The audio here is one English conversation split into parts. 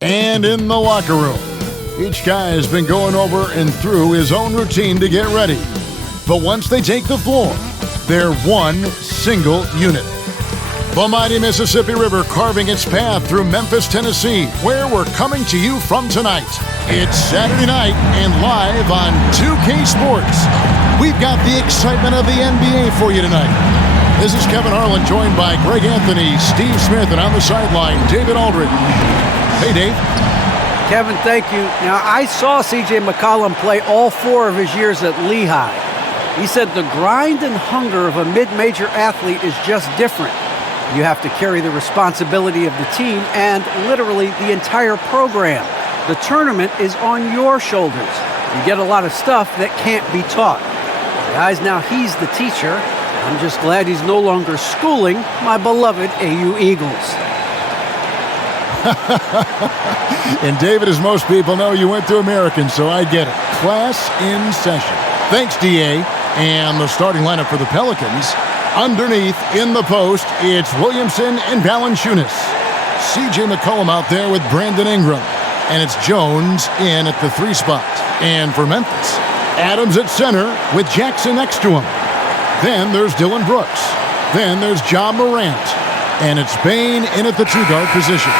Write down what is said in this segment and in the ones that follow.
And in the locker room, each guy has been going over and through his own routine to get ready. But once they take the floor, they're one single unit. The mighty Mississippi River carving its path through Memphis, Tennessee, where we're coming to you from tonight. It's Saturday night and live on 2K Sports. We've got the excitement of the NBA for you tonight. This is Kevin Harlan, joined by Greg Anthony, Steve Smith, and on the sideline, David Aldridge. Hey, Dave. Kevin, thank you. Now, I saw C.J. McCollum play all 4 of his years at Lehigh. He said the grind and hunger of a mid-major athlete is just different. You have to carry the responsibility of the team and literally the entire program. The tournament is on your shoulders. You get a lot of stuff that can't be taught. Guys, now he's the teacher. I'm just glad he's no longer schooling my beloved AU Eagles. And David, as most people know, you went to American, so I get it. Class in session. Thanks, D.A. And the starting lineup for the Pelicans. Underneath, in the post, it's Williamson and Valanciunas. C.J. McCollum out there with Brandon Ingram. And it's Jones in at the 3 spot. And for Memphis, Adams at center with Jackson next to him. Then there's Dylan Brooks. Then there's John Morant. And it's Bane in at the 2-guard position.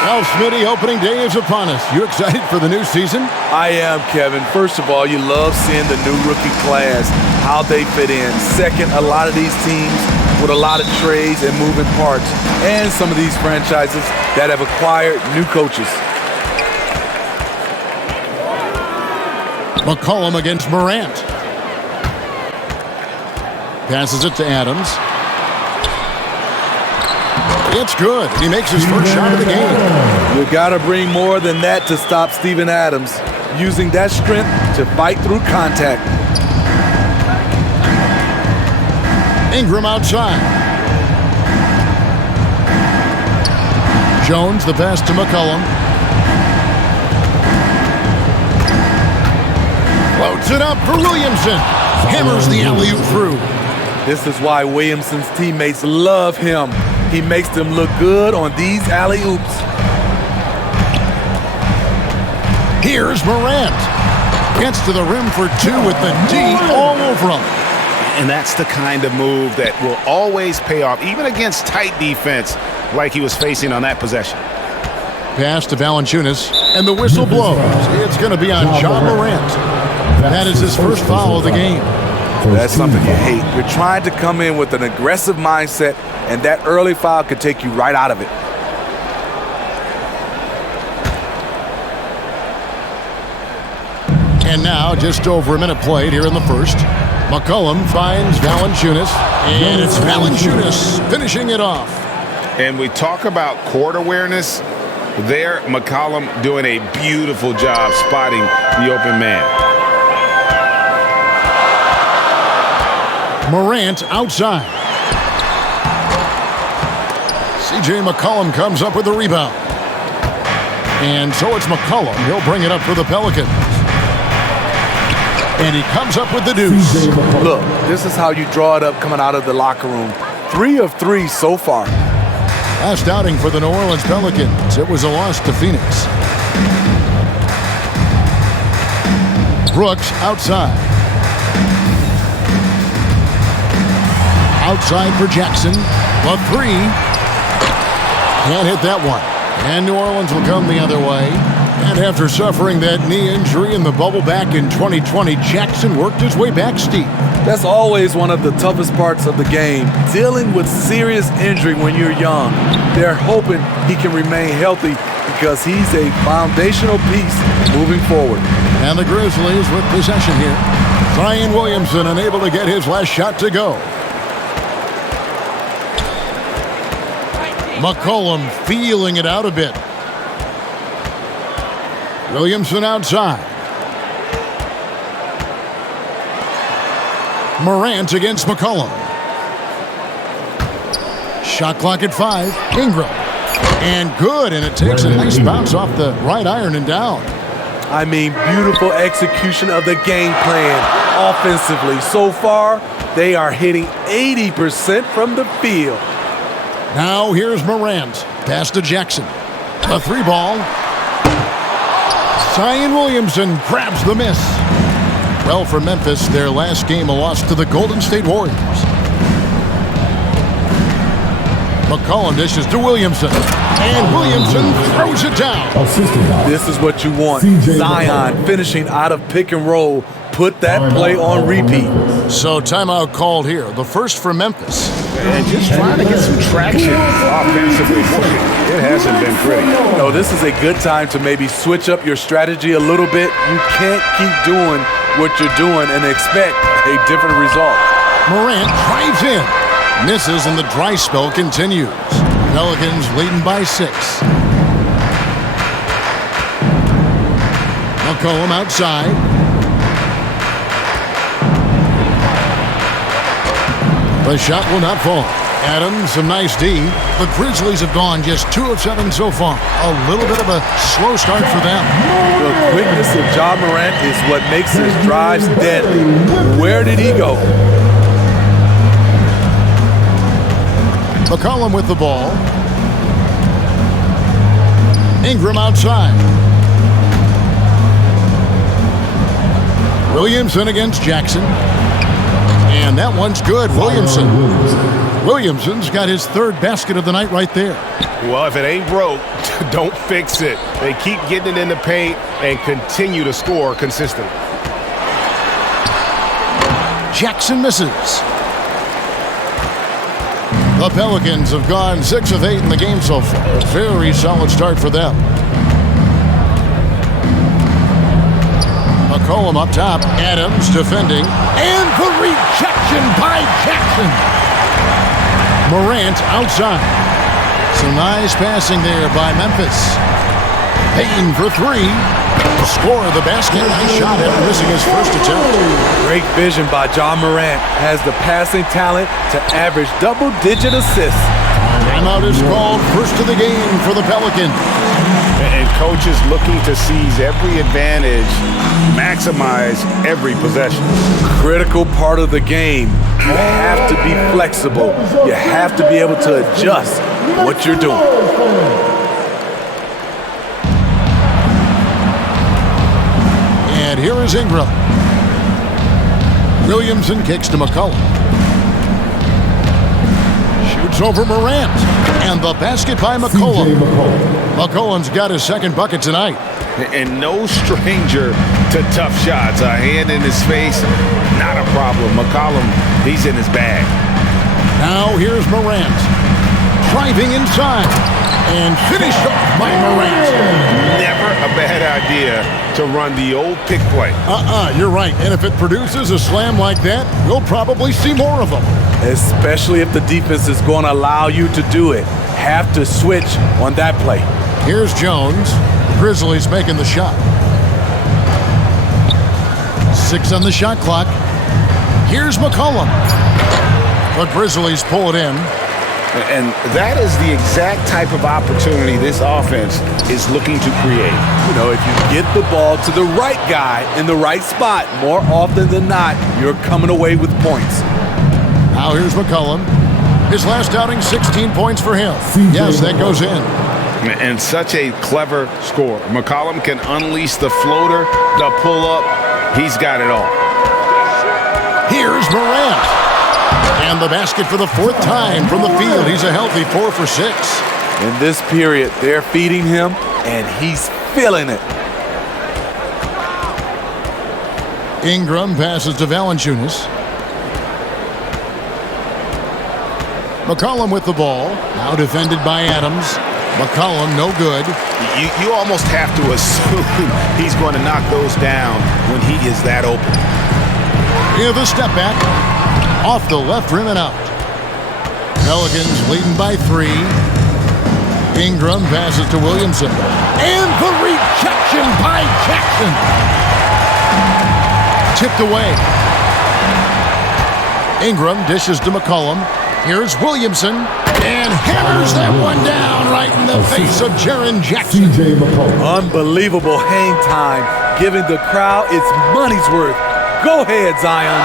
Well, Smitty, opening day is upon us. You excited for the new season? I am, Kevin. First of all, you love seeing the new rookie class, how they fit in. Second, a lot of these teams with a lot of trades and moving parts. And some of these franchises that have acquired new coaches. McCollum against Morant. Passes it to Adams. It's good. He makes his first shot of the game. You got to bring more than that to stop Steven Adams, using that strength to fight through contact. Ingram outside. Jones, the pass to McCollum. Floats it up for Williamson. Hammers the alley-oop through. This is why Williamson's teammates love him. He makes them look good on these alley-oops. Here's Morant. Gets to the rim for 2 with the D all over him. And that's the kind of move that will always pay off, even against tight defense like he was facing on that possession. Pass to Valanciunas, and the whistle blows. It's going to be on John Morant. That is his first foul of the game. That's something you hate. You're trying to come in with an aggressive mindset, and that early foul could take you right out of it. And now, just over a minute played here in the first. McCollum finds Valanciunas, and it's Valanciunas finishing it off. And we talk about court awareness. There, McCollum doing a beautiful job spotting the open man. Morant outside. C.J. McCollum comes up with the rebound. And so it's McCollum. He'll bring it up for the Pelicans. And he comes up with the deuce. Look, this is how you draw it up coming out of the locker room. 3 of 3 so far. Last outing for the New Orleans Pelicans. It was a loss to Phoenix. Brooks outside. Outside for Jackson. A 3. Can't hit that one. And New Orleans will come the other way. And after suffering that knee injury in the bubble back in 2020, Jackson worked his way back steep. That's always one of the toughest parts of the game, dealing with serious injury when you're young. They're hoping he can remain healthy because he's a foundational piece moving forward. And the Grizzlies with possession here. Zion Williamson unable to get his last shot to go. McCollum feeling it out a bit. Williamson outside. Morant against McCollum. Shot clock at 5. Ingram. And good, and it takes a nice bounce off the right iron and down. I mean, beautiful execution of the game plan offensively. So far, they are hitting 80% from the field. Now here's Morant. Pass to Jackson. The 3-ball. Zion Williamson grabs the miss. Well, for Memphis, their last game a loss to the Golden State Warriors. McCollum dishes to Williamson. And Williamson throws it down. This is what you want. Zion finishing out of pick and roll. Put that play on repeat. So timeout called here. The first for Memphis. And just trying to get some traction offensively. It hasn't been pretty. No, this is a good time to maybe switch up your strategy a little bit. You can't keep doing what you're doing and expect a different result. Morant drives in. Misses, and the dry spell continues. Pelicans leading by 6. McCollum outside. The shot will not fall. Adams, some nice D. The Grizzlies have gone just 2 of 7 so far. A little bit of a slow start for them. The quickness of Ja Morant is what makes his drives deadly. Where did he go? McCollum with the ball. Ingram outside. Williamson against Jackson. And that one's good. Williamson's got his 3rd basket of the night right there. Well, if it ain't broke, don't fix it. They keep getting it in the paint and continue to score consistently. Jackson misses. The Pelicans have gone 6 of 8 in the game so far. A very solid start for them. McCollum up top. Adams defending. And the rejection by Jackson. Morant outside. Some nice passing there by Memphis. Payton for 3. To score the basket. Nice shot after missing his first attempt. Great vision by Ja Morant. Has the passing talent to average double-digit assists. Timeout is called. First of the game for the Pelicans. And coaches looking to seize every advantage, maximize every possession. Critical part of the game. You have to be flexible. You have to be able to adjust what you're doing. And here is Ingram. Williamson kicks to McCollum. Shoots over Morant. And the basket by McCollum. McCollum's got his 2nd bucket tonight. And no stranger to tough shots. A hand in his face, not a problem. McCollum, he's in his bag. Now here's Morant. Driving inside. And finished off by Morant. Never a bad idea to run the old pick play. You're right. And if it produces a slam like that, we'll probably see more of them. Especially if the defense is going to allow you to do it. Have to switch on that play. Here's Jones. Grizzlies making the shot. 6 on the shot clock. Here's McCollum. The Grizzlies pull it in. And that is the exact type of opportunity this offense is looking to create. You know, if you get the ball to the right guy in the right spot, more often than not, you're coming away with points. Now here's McCollum. His last outing, 16 points for him. Yes, that goes in. And such a clever score. McCollum can unleash the floater, the pull-up. He's got it all. Here's Morant. And the basket for the 4th time from the field. He's a healthy 4 for 6. In this period, they're feeding him, and he's feeling it. Ingram passes to Valanciunas. McCollum with the ball. Now defended by Adams. McCollum, no good. You almost have to assume he's going to knock those down when he is that open. Here's the step back. Off the left rim and out. Pelicans leading by 3. Ingram passes to Williamson. And the rejection by Jackson. Tipped away. Ingram dishes to McCollum. Here's Williamson. And hammers that one down right in the face of Jaren Jackson. Unbelievable hang time, giving the crowd its money's worth. Go ahead, Zion.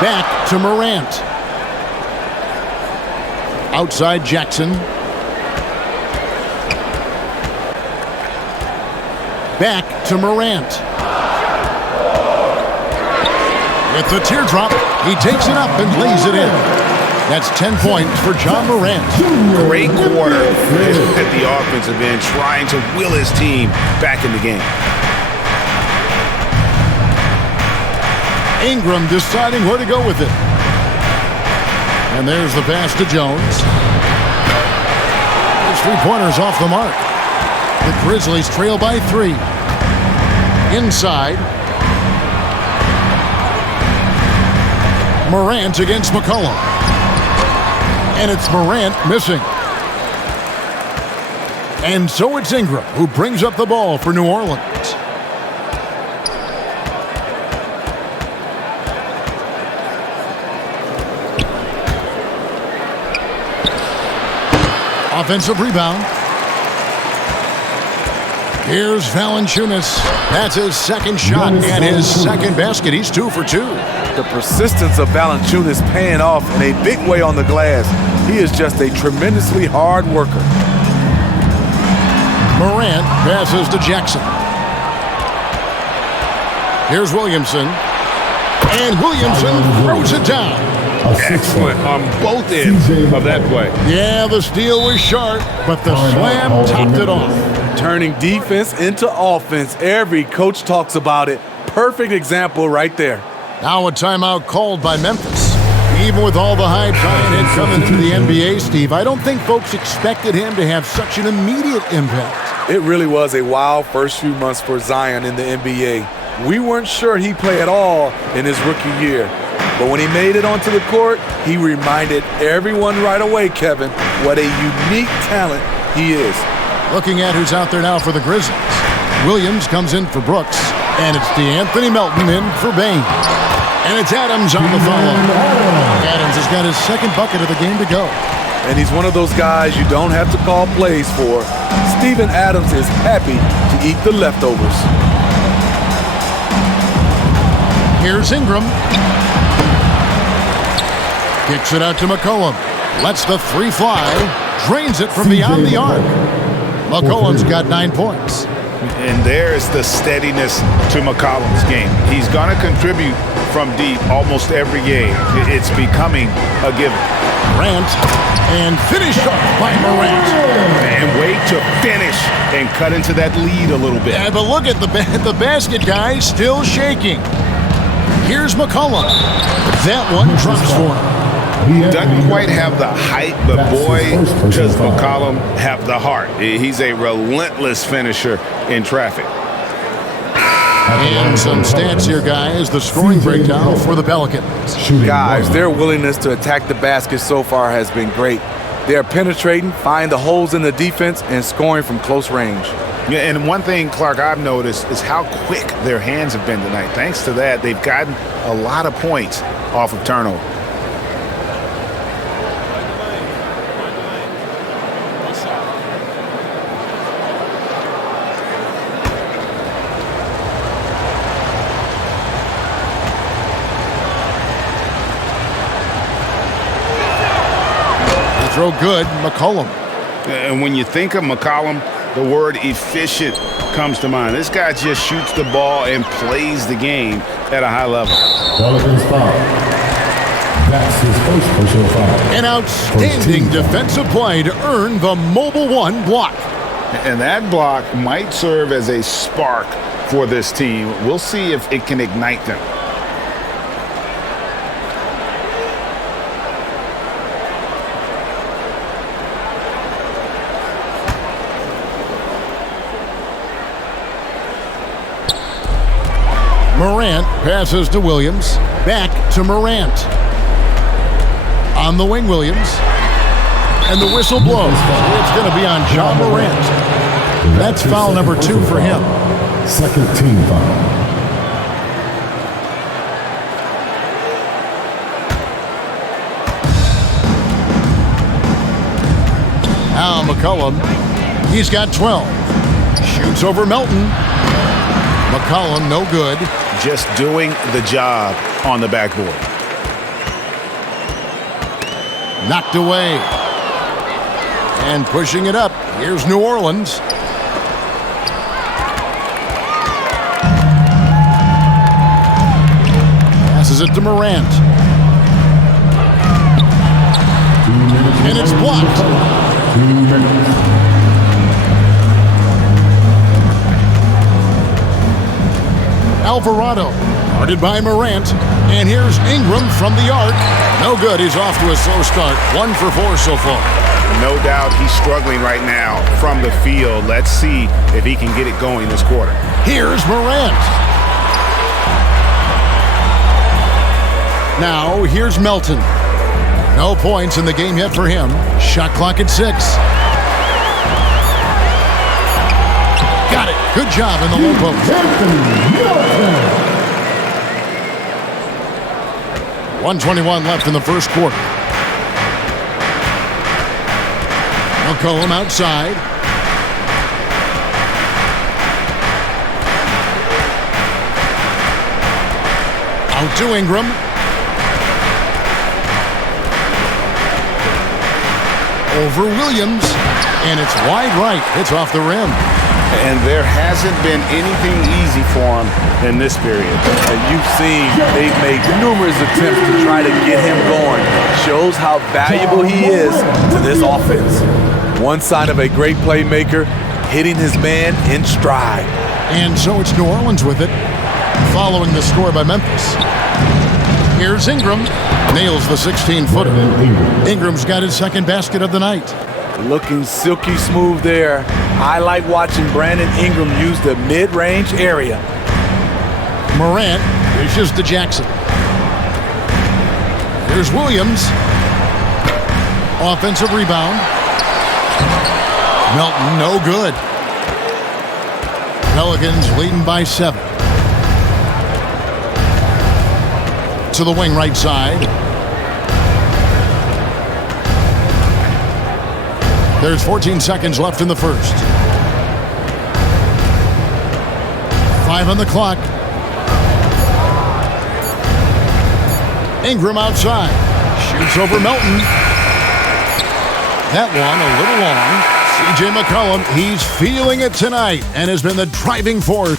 Back to Morant. Outside Jackson. Back to Morant. With the teardrop, he takes it up and lays it in. That's 10 points for John Morant. Great quarter at the offensive end, trying to will his team back in the game. Ingram deciding where to go with it. And there's the pass to Jones. His three-pointer's off the mark. The Grizzlies trail by 3. Inside. Morant against McCollum. And it's Morant missing. And so it's Ingram who brings up the ball for New Orleans. Offensive rebound. Here's Valanciunas. That's his second shot and his second basket. He's 2 for 2. The persistence of Valanciunas paying off in a big way on the glass. He is just a tremendously hard worker. Morant passes to Jackson. Here's Williamson. And Williamson throws it down. Excellent on both ends of that play. Yeah, the steal was sharp, but the slam topped it off. Turning defense into offense. Every coach talks about it. Perfect example right there. Now a timeout called by Memphis. Even with all the hype trying him coming into the NBA, Steve, I don't think folks expected him to have such an immediate impact. It really was a wild first few months for Zion in the NBA. We weren't sure he'd play at all in his rookie year. But when he made it onto the court, he reminded everyone right away, Kevin, what a unique talent he is. Looking at who's out there now for the Grizzlies. Williams comes in for Brooks, and it's DeAnthony Melton in for Bain. And it's Adams on the follow. Adams has got his second bucket of the game to go. And he's one of those guys you don't have to call plays for. Steven Adams is happy to eat the leftovers. Here's Ingram. Kicks it out to McCollum. Lets the three fly. Drains it from beyond the arc. McCollum's got 9 points. And there's the steadiness to McCollum's game. He's going to contribute from deep almost every game. It's becoming a given. Morant, and finish off by Morant. And wait to finish and cut into that lead a little bit. Yeah, but look at the basket, guys, still shaking. Here's McCollum. That one drops for him. Doesn't quite have the height, but boy, does McCollum have the heart. He's a relentless finisher in traffic. And some stats here, guys. The scoring breakdown for the Pelicans. Guys, their willingness to attack the basket so far has been great. They're penetrating, finding the holes in the defense, and scoring from close range. Yeah, and one thing, Clark, I've noticed is how quick their hands have been tonight. Thanks to that, they've gotten a lot of points off of turnover. Throw good, McCollum. And when you think of McCollum, the word efficient comes to mind. This guy just shoots the ball and plays the game at a high level. Pelicans foul. That's his first personal foul. An outstanding defensive play to earn the mobile one block. And that block might serve as a spark for this team. We'll see if it can ignite them. Morant passes to Williams. Back to Morant. On the wing, Williams. And the whistle blows. It's going to be on John Morant. That's foul number 2 for him. Second team foul. Now McCollum. He's got 12. Shoots over Melton. McCollum, no good. Just doing the job on the backboard. Knocked away. And pushing it up. Here's New Orleans. it to Morant. And it's blocked. 2 minutes. Alvarado, guarded by Morant. And here's Ingram from the arc. No good. He's off to a slow start. 1 for 4 so far. No doubt he's struggling right now from the field. Let's see if he can get it going this quarter. Here's Morant. Now, here's Melton. No points in the game yet for him. Shot clock at 6. Got it. Good job in the low post. 1:21 left in the first quarter. McCollum outside. Out to Ingram. Over Williams. And it's wide right. It's off the rim. And there hasn't been anything easy for him in this period. And you've seen they've made numerous attempts to try to get him going. Shows how valuable he is to this offense. One sign of a great playmaker, hitting his man in stride. And so it's New Orleans with it, following the score by Memphis. Here's Ingram. Nails the 16-footer. Ingram's got his second basket of the night. Looking silky smooth there. I like watching Brandon Ingram use the mid-range area. Morant dishes to Jackson. Here's Williams. Offensive rebound. Melton, no good. Pelicans leading by 7. To the wing right side. There's 14 seconds left in the first. 5 on the clock. Ingram outside. Shoots over Melton. That one a little long. C.J. McCollum, he's feeling it tonight and has been the driving force.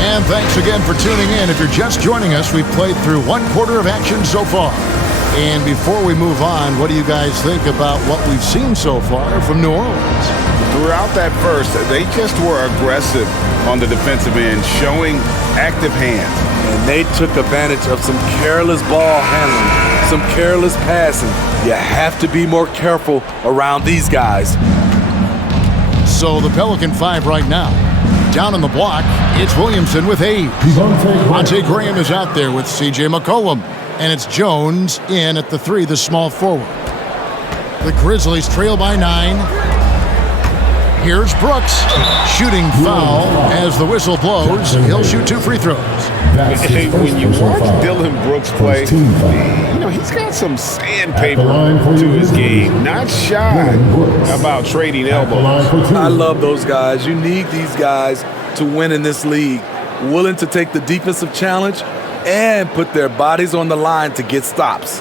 And thanks again for tuning in. If you're just joining us, we've played through 1 quarter of action so far. And before we move on, what do you guys think about what we've seen so far from New Orleans? Throughout that first, they just were aggressive on the defensive end, showing active hands. And they took advantage of some careless ball handling, some careless passing. You have to be more careful around these guys. So the Pelican 5 right now. Down on the block, it's Williamson with 8. Devontae Graham is out there with C.J. McCollum. And it's Jones in at the 3, the small forward. The Grizzlies trail by 9. Here's Brooks. Shooting foul as the whistle blows. He'll shoot 2 free throws. When you watch Dylan Brooks play, you know, he's got some sandpaper to his game. Not shy about trading elbows. I love those guys. You need these guys to win in this league. Willing to take the defensive challenge and put their bodies on the line to get stops.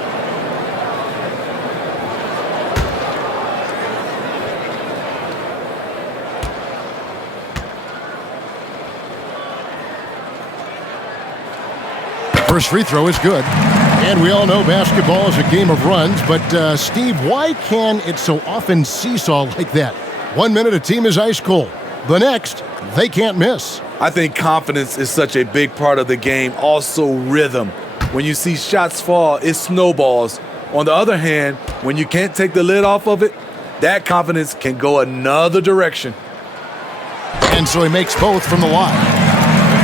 First free throw is good. And we all know basketball is a game of runs, but Steve, why can it so often seesaw like that? 1 minute a team is ice cold. The next, they can't miss. I think confidence is such a big part of the game. Also rhythm. When you see shots fall, it snowballs. On the other hand, when you can't take the lid off of it, that confidence can go another direction. And so he makes both from the line.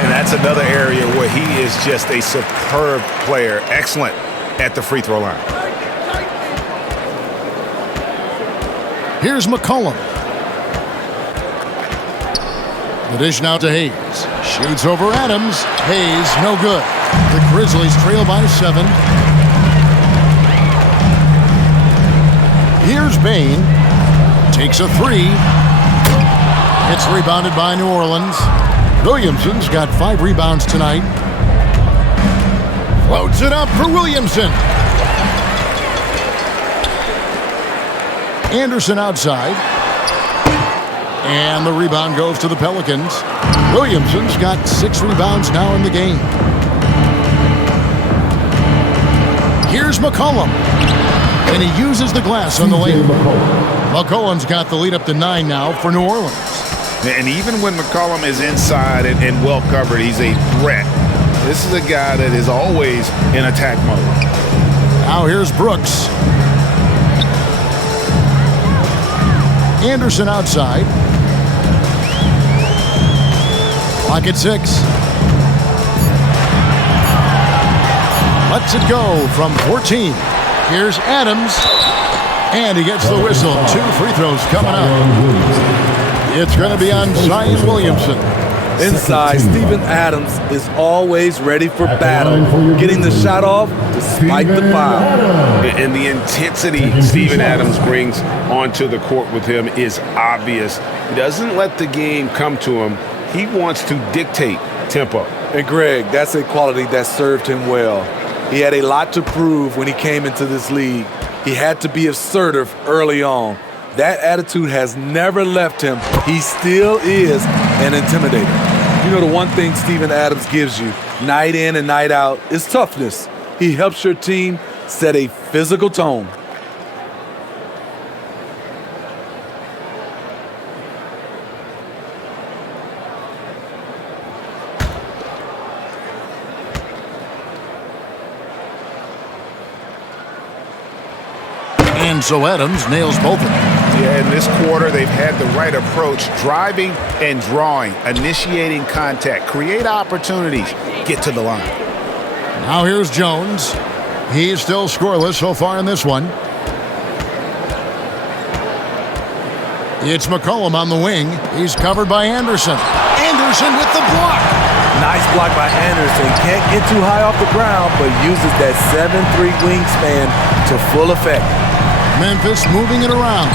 And that's another area where he is just a superb player. Excellent at the free throw line. Here's McCollum. The dish now to Hayes. Shoots over Adams. Hayes, no good. The Grizzlies trail by 7. Here's Bain. Takes a 3. It's rebounded by New Orleans. Williamson's got 5 rebounds tonight. Floats it up for Williamson. Anderson outside. And the rebound goes to the Pelicans. Williamson's got 6 rebounds now in the game. Here's McCollum. And he uses the glass on the lane. McCollum's got the lead up to 9 now for New Orleans. And even when McCollum is inside and well covered, he's a threat. This is a guy that is always in attack mode. Now here's Brooks. Anderson outside. Clock at 6. Lets it go from 14. Here's Adams. And he gets the whistle. 2 free throws coming up. It's going to be on Zion Williamson. Inside, Steven Adams is always ready for battle, getting the shot off despite the foul. And the intensity Steven Adams brings onto the court with him is obvious. He doesn't let the game come to him. He wants to dictate tempo. And Greg, that's a quality that served him well. He had a lot to prove when he came into this league. He had to be assertive early on. That attitude has never left him. He still is an intimidator. You know, the one thing Steven Adams gives you, night in and night out, is toughness. He helps your team set a physical tone. And so Adams nails both of them. Yeah, in this quarter, they've had the right approach, driving and drawing, initiating contact, create opportunities, get to the line. Now here's Jones. He's still scoreless so far in this one. It's McCollum on the wing. He's covered by Anderson. Anderson with the block. Nice block by Anderson. Can't get too high off the ground, but uses that 7'3" wingspan to full effect. Memphis moving it around.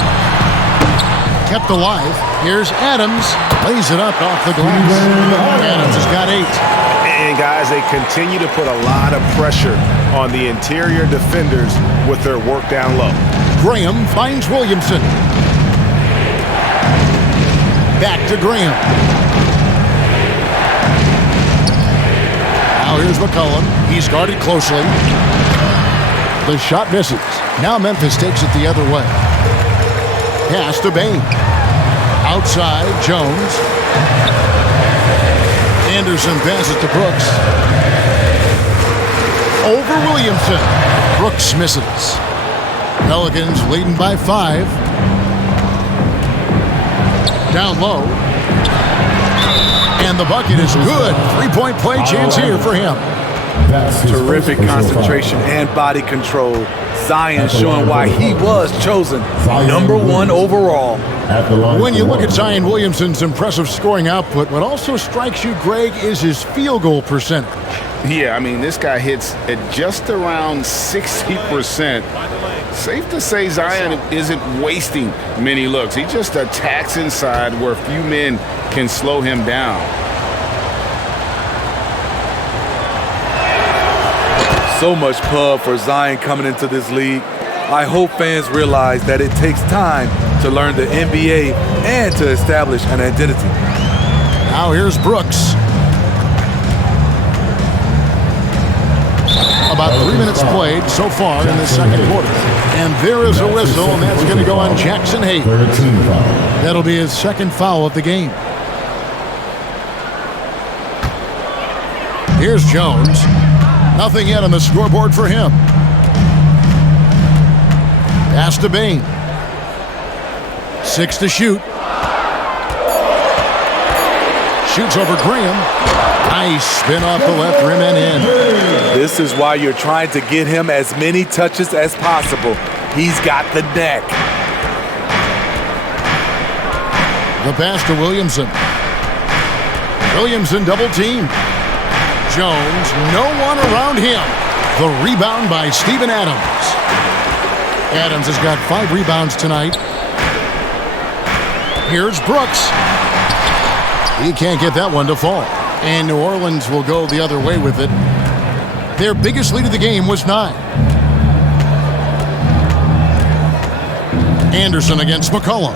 Kept alive. Here's Adams. Lays it up off the glass. Adams has got 8. And guys, they continue to put a lot of pressure on the interior defenders with their work down low. Graham finds Williamson. Back to Graham. Now here's McCollum. He's guarded closely. The shot misses. Now Memphis takes it the other way. Pass to Bain. Outside, Jones. Anderson passes to Brooks. Over Williamson. Brooks misses. Pelicans leading by 5. Down low. And the bucket is good. 3-point play chance here for him. Terrific concentration and body control. Zion showing why he was chosen #1 overall. When you look at Zion Williamson's impressive scoring output, what also strikes you, Greg, is his field goal percentage. Yeah, I mean, this guy hits at just around 60%. Safe to say Zion isn't wasting many looks. He just attacks inside where few men can slow him down. So much pub for Zion coming into this league. I hope fans realize that it takes time to learn the NBA and to establish an identity. Now here's Brooks. About 3 minutes played so far in the second quarter. And there is a whistle, and that's going to go on Jackson Hayes. That'll be his second foul of the game. Here's Jones. Nothing yet on the scoreboard for him. Pass to Bain. 6 to shoot. Shoots over Graham. Nice spin off the left rim and in. This is why you're trying to get him as many touches as possible. He's got the neck. The pass to Williamson. Williamson double team. Jones, no one around him. The rebound by Steven Adams. Adams has got 5 rebounds tonight. Here's Brooks. He can't get that one to fall. And New Orleans will go the other way with it. Their biggest lead of the game was 9. Anderson against McCollum.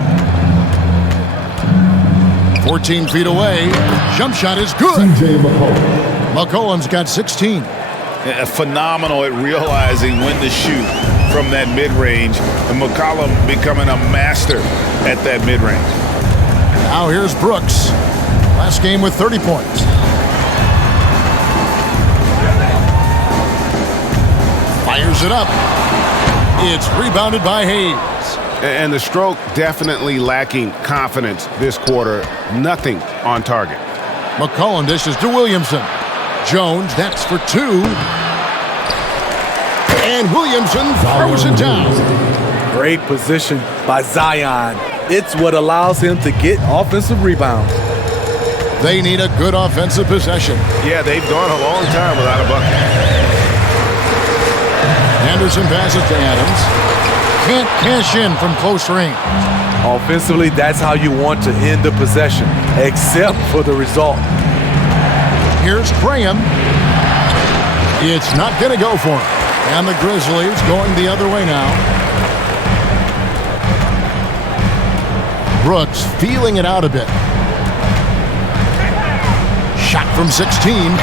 14 feet away. Jump shot is good. CJ McCollum. McCollum's got 16. Phenomenal at realizing when to shoot from that mid-range. And McCollum becoming a master at that mid-range. Now here's Brooks. Last game with 30 points. Fires it up. It's rebounded by Hayes. And the stroke definitely lacking confidence this quarter. Nothing on target. McCollum dishes to Williamson. Jones, that's for two. And Williamson throws it down. Great position by Zion. It's what allows him to get offensive rebounds. They need a good offensive possession. Yeah, they've gone a long time without a bucket. Anderson passes to Adams. Can't cash in from close range. Offensively, that's how you want to end the possession, except for the result. Here's Graham. It's not going to go for him. And the Grizzlies going the other way now. Brooks feeling it out a bit. Shot from 16.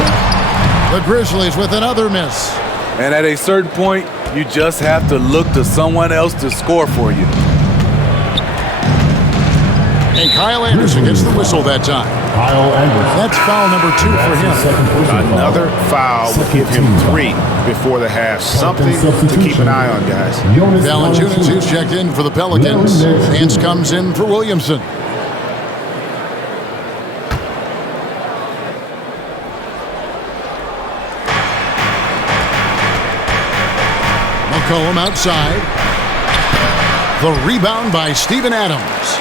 The Grizzlies with another miss. And at a certain point, you just have to look to someone else to score for you. And Kyle Anderson gets the whistle that time. Kyle Anderson. That's foul number 2 for him. Another foul will give him 3 before the half. Something to keep an eye on, guys. Valanciunas, who's checked in for the Pelicans. Vance comes in for Williamson. McCollum outside. The rebound by Steven Adams.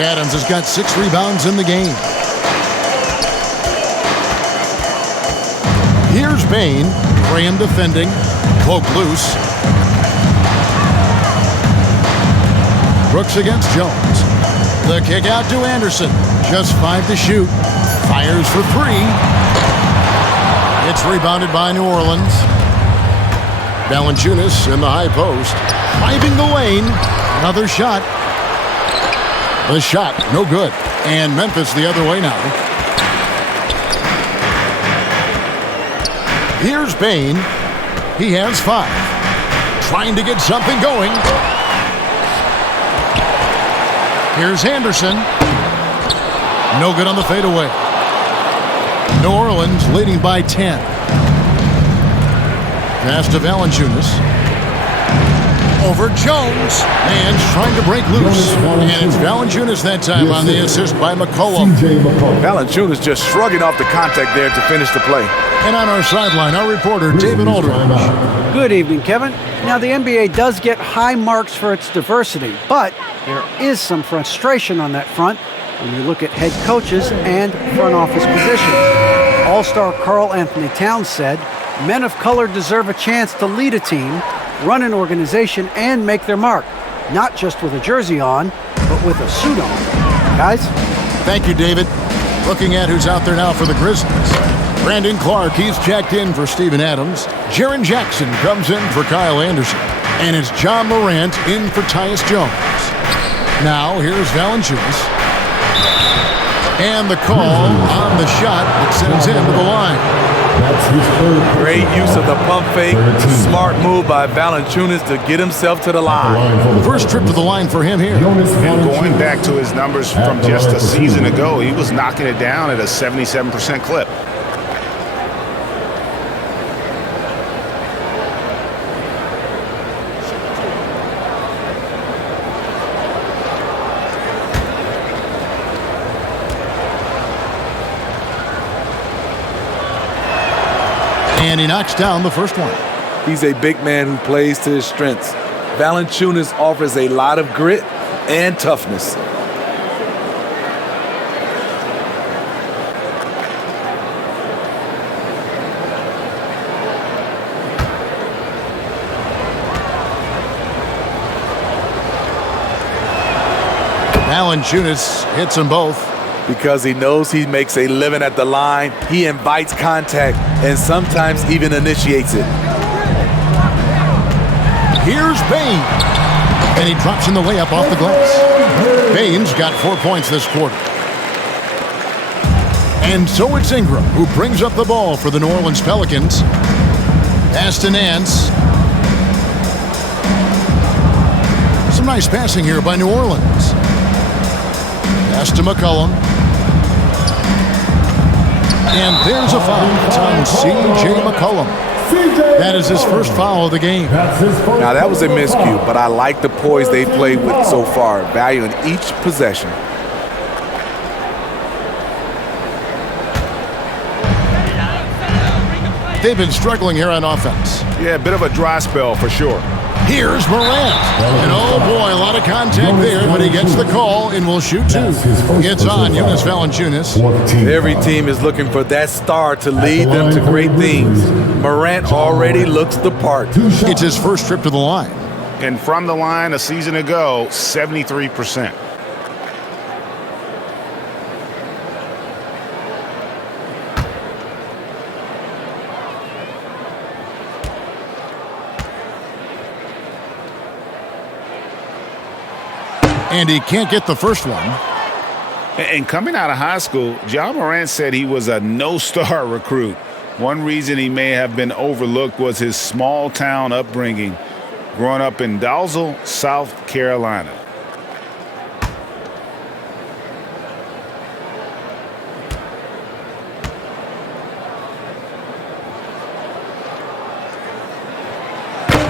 Adams has got 6 rebounds in the game. Here's Bain. Graham defending. Cloak loose. Brooks against Jones. The kick out to Anderson. Just 5 to shoot. Fires for 3. It's rebounded by New Orleans. Valanciunas in the high post. Driving the lane. Another shot. The shot, no good. And Memphis the other way now. Here's Bain. He has 5. Trying to get something going. Here's Anderson. No good on the fadeaway. New Orleans leading by 10. Pass to Valanciunas. Over Jones. And trying to break loose. And it's Valanciunas that time on the assist by McCollum. Valanciunas just shrugging off the contact there to finish the play. And on our sideline, our reporter, David Aldridge. Good evening, Kevin. Now, the NBA does get high marks for its diversity, but there is some frustration on that front when you look at head coaches and front office positions. All-star Karl Anthony Towns said, men of color deserve a chance to lead a team, run an organization, and make their mark, not just with a jersey on, but with a suit on. Guys? Thank you, David. Looking at who's out there now for the Grizzlies. Brandon Clark, he's checked in for Steven Adams. Jaren Jackson comes in for Kyle Anderson. And it's John Morant in for Tyus Jones. Now, here's Valanciunas. And the call on the shot that sends him to the line. Great use of the pump fake. Smart move by Valanciunas to get himself to the line. First trip to the line for him here. And going back to his numbers from just a season ago, he was knocking it down at a 77% clip. And he knocks down the first one. He's a big man who plays to his strengths. Valanciunas offers a lot of grit and toughness. Valanciunas hits them both. Because he knows he makes a living at the line, he invites contact and sometimes even initiates it. Here's Bain. And he drops in the layup off the glass. Bain's got 4 points this quarter. And so it's Ingram who brings up the ball for the New Orleans Pelicans. Pass to Nance. Some nice passing here by New Orleans. Pass to McCollum. And there's a foul. It's on C.J. McCollum. That is his first foul of the game. Now, that was a miscue, but I like the poise they played with so far, valuing each possession. They've been struggling here on offense. Yeah, a bit of a dry spell for sure. Here's Morant. And oh boy, a lot of contact there, but he gets the call and will shoot two. It's on Jonas Valanciunas. Every team is looking for that star to lead them to great things. Morant already looks the part. It's his first trip to the line. And from the line a season ago, 73%. And he can't get the first one. And coming out of high school, Ja Morant said he was a no-star recruit. One reason he may have been overlooked was his small-town upbringing, growing up in Dalzell, South Carolina.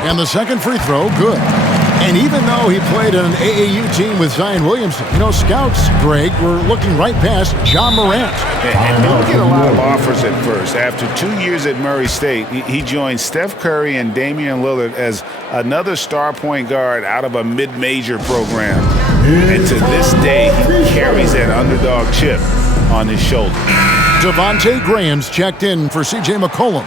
And the second free throw, good. And even though he played on an AAU team with Zion Williamson, scouts, Greg, were looking right past Ja Morant. And he'll get a lot of offers at first. After 2 years at Murray State, he joined Steph Curry and Damian Lillard as another star point guard out of a mid-major program. And to this day, he carries that underdog chip on his shoulder. Devontae Graham's checked in for C.J. McCollum.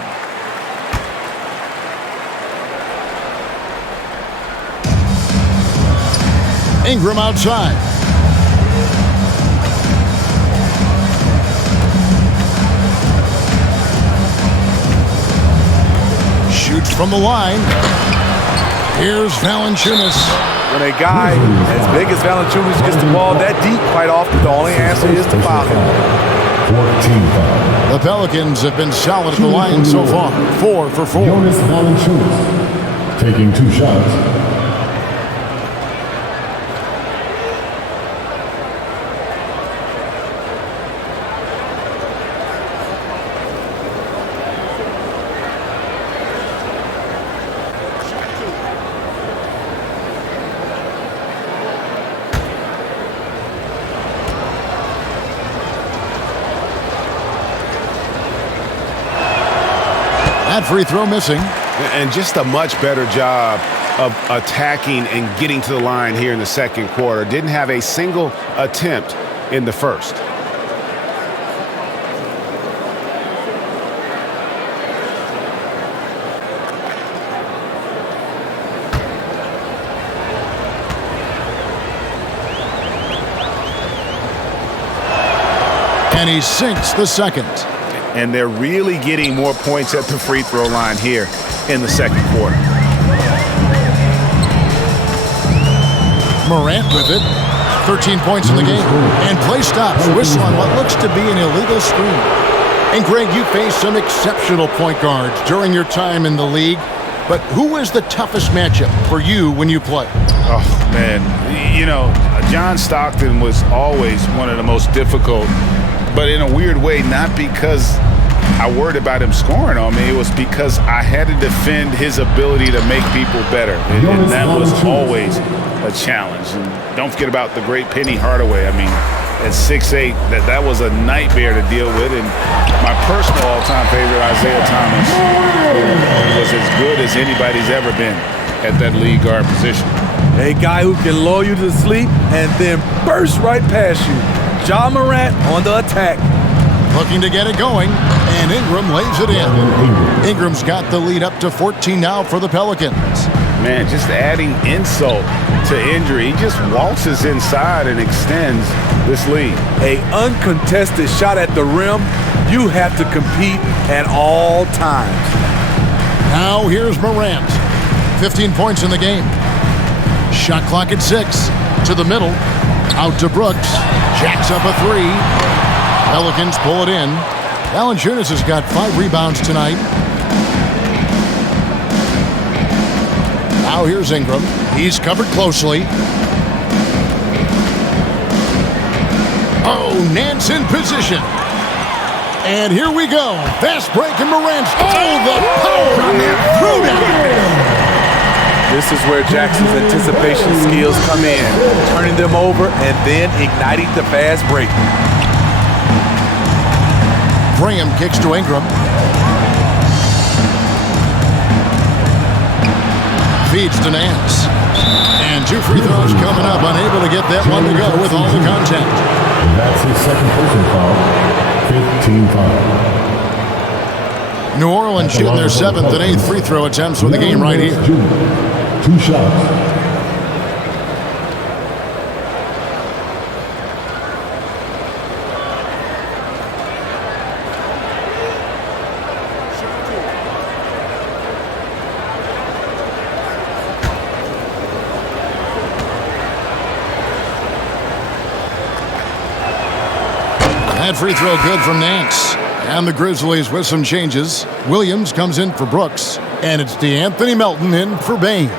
Ingram outside. Shoots from the line. Here's Valanciunas. When a guy as big as Valanciunas gets the ball that deep, quite often the only answer is to foul him. 14 The Pelicans have been solid at the line so far. 4 for 4. Jonas Valanciunas taking 2 shots. That free throw missing. And just a much better job of attacking and getting to the line here in the second quarter. Didn't have a single attempt in the first. And he sinks the second. And they're really getting more points at the free throw line here in the second quarter. Morant with it. 13 points in the game. And play stops. Whistle on what looks to be an illegal screen. And Greg, you faced some exceptional point guards during your time in the league. But who was the toughest matchup for you when you played? Oh, man. John Stockton was always one of the most difficult. But in a weird way, not because I worried about him scoring on me. It was because I had to defend his ability to make people better. And that was always a challenge. And don't forget about the great Penny Hardaway. I mean, at 6'8", that was a nightmare to deal with. And my personal all-time favorite, Isaiah Thomas, was as good as anybody's ever been at that lead guard position. A guy who can lull you to sleep and then burst right past you. Ja Morant on the attack. Looking to get it going, and Ingram lays it in. Ingram's got the lead up to 14 now for the Pelicans. Man, just adding insult to injury. He just waltzes inside and extends this lead. A uncontested shot at the rim. You have to compete at all times. Now here's Morant. 15 points in the game. Shot clock at 6. To the middle. Out to Brooks. Jacks up a 3. Pelicans pull it in. Valanciunas has got 5 rebounds tonight. Now here's Ingram. He's covered closely. Oh, Nance in position. And here we go. Fast break and Morant. Oh, the power on that throwdown. This is where Jackson's anticipation skills come in, turning them over and then igniting the fast break. Graham kicks to Ingram. Feeds to Nance. And 2 free throws coming up. Unable to get that one to go with all the contact. And that's his second personal foul. 15 foul. New Orleans shooting their 7th and 8th free throw attempts for the game right here. 2 shots. That free throw good from Nance. And the Grizzlies with some changes. Williams comes in for Brooks. And it's DeAnthony Melton in for Bain.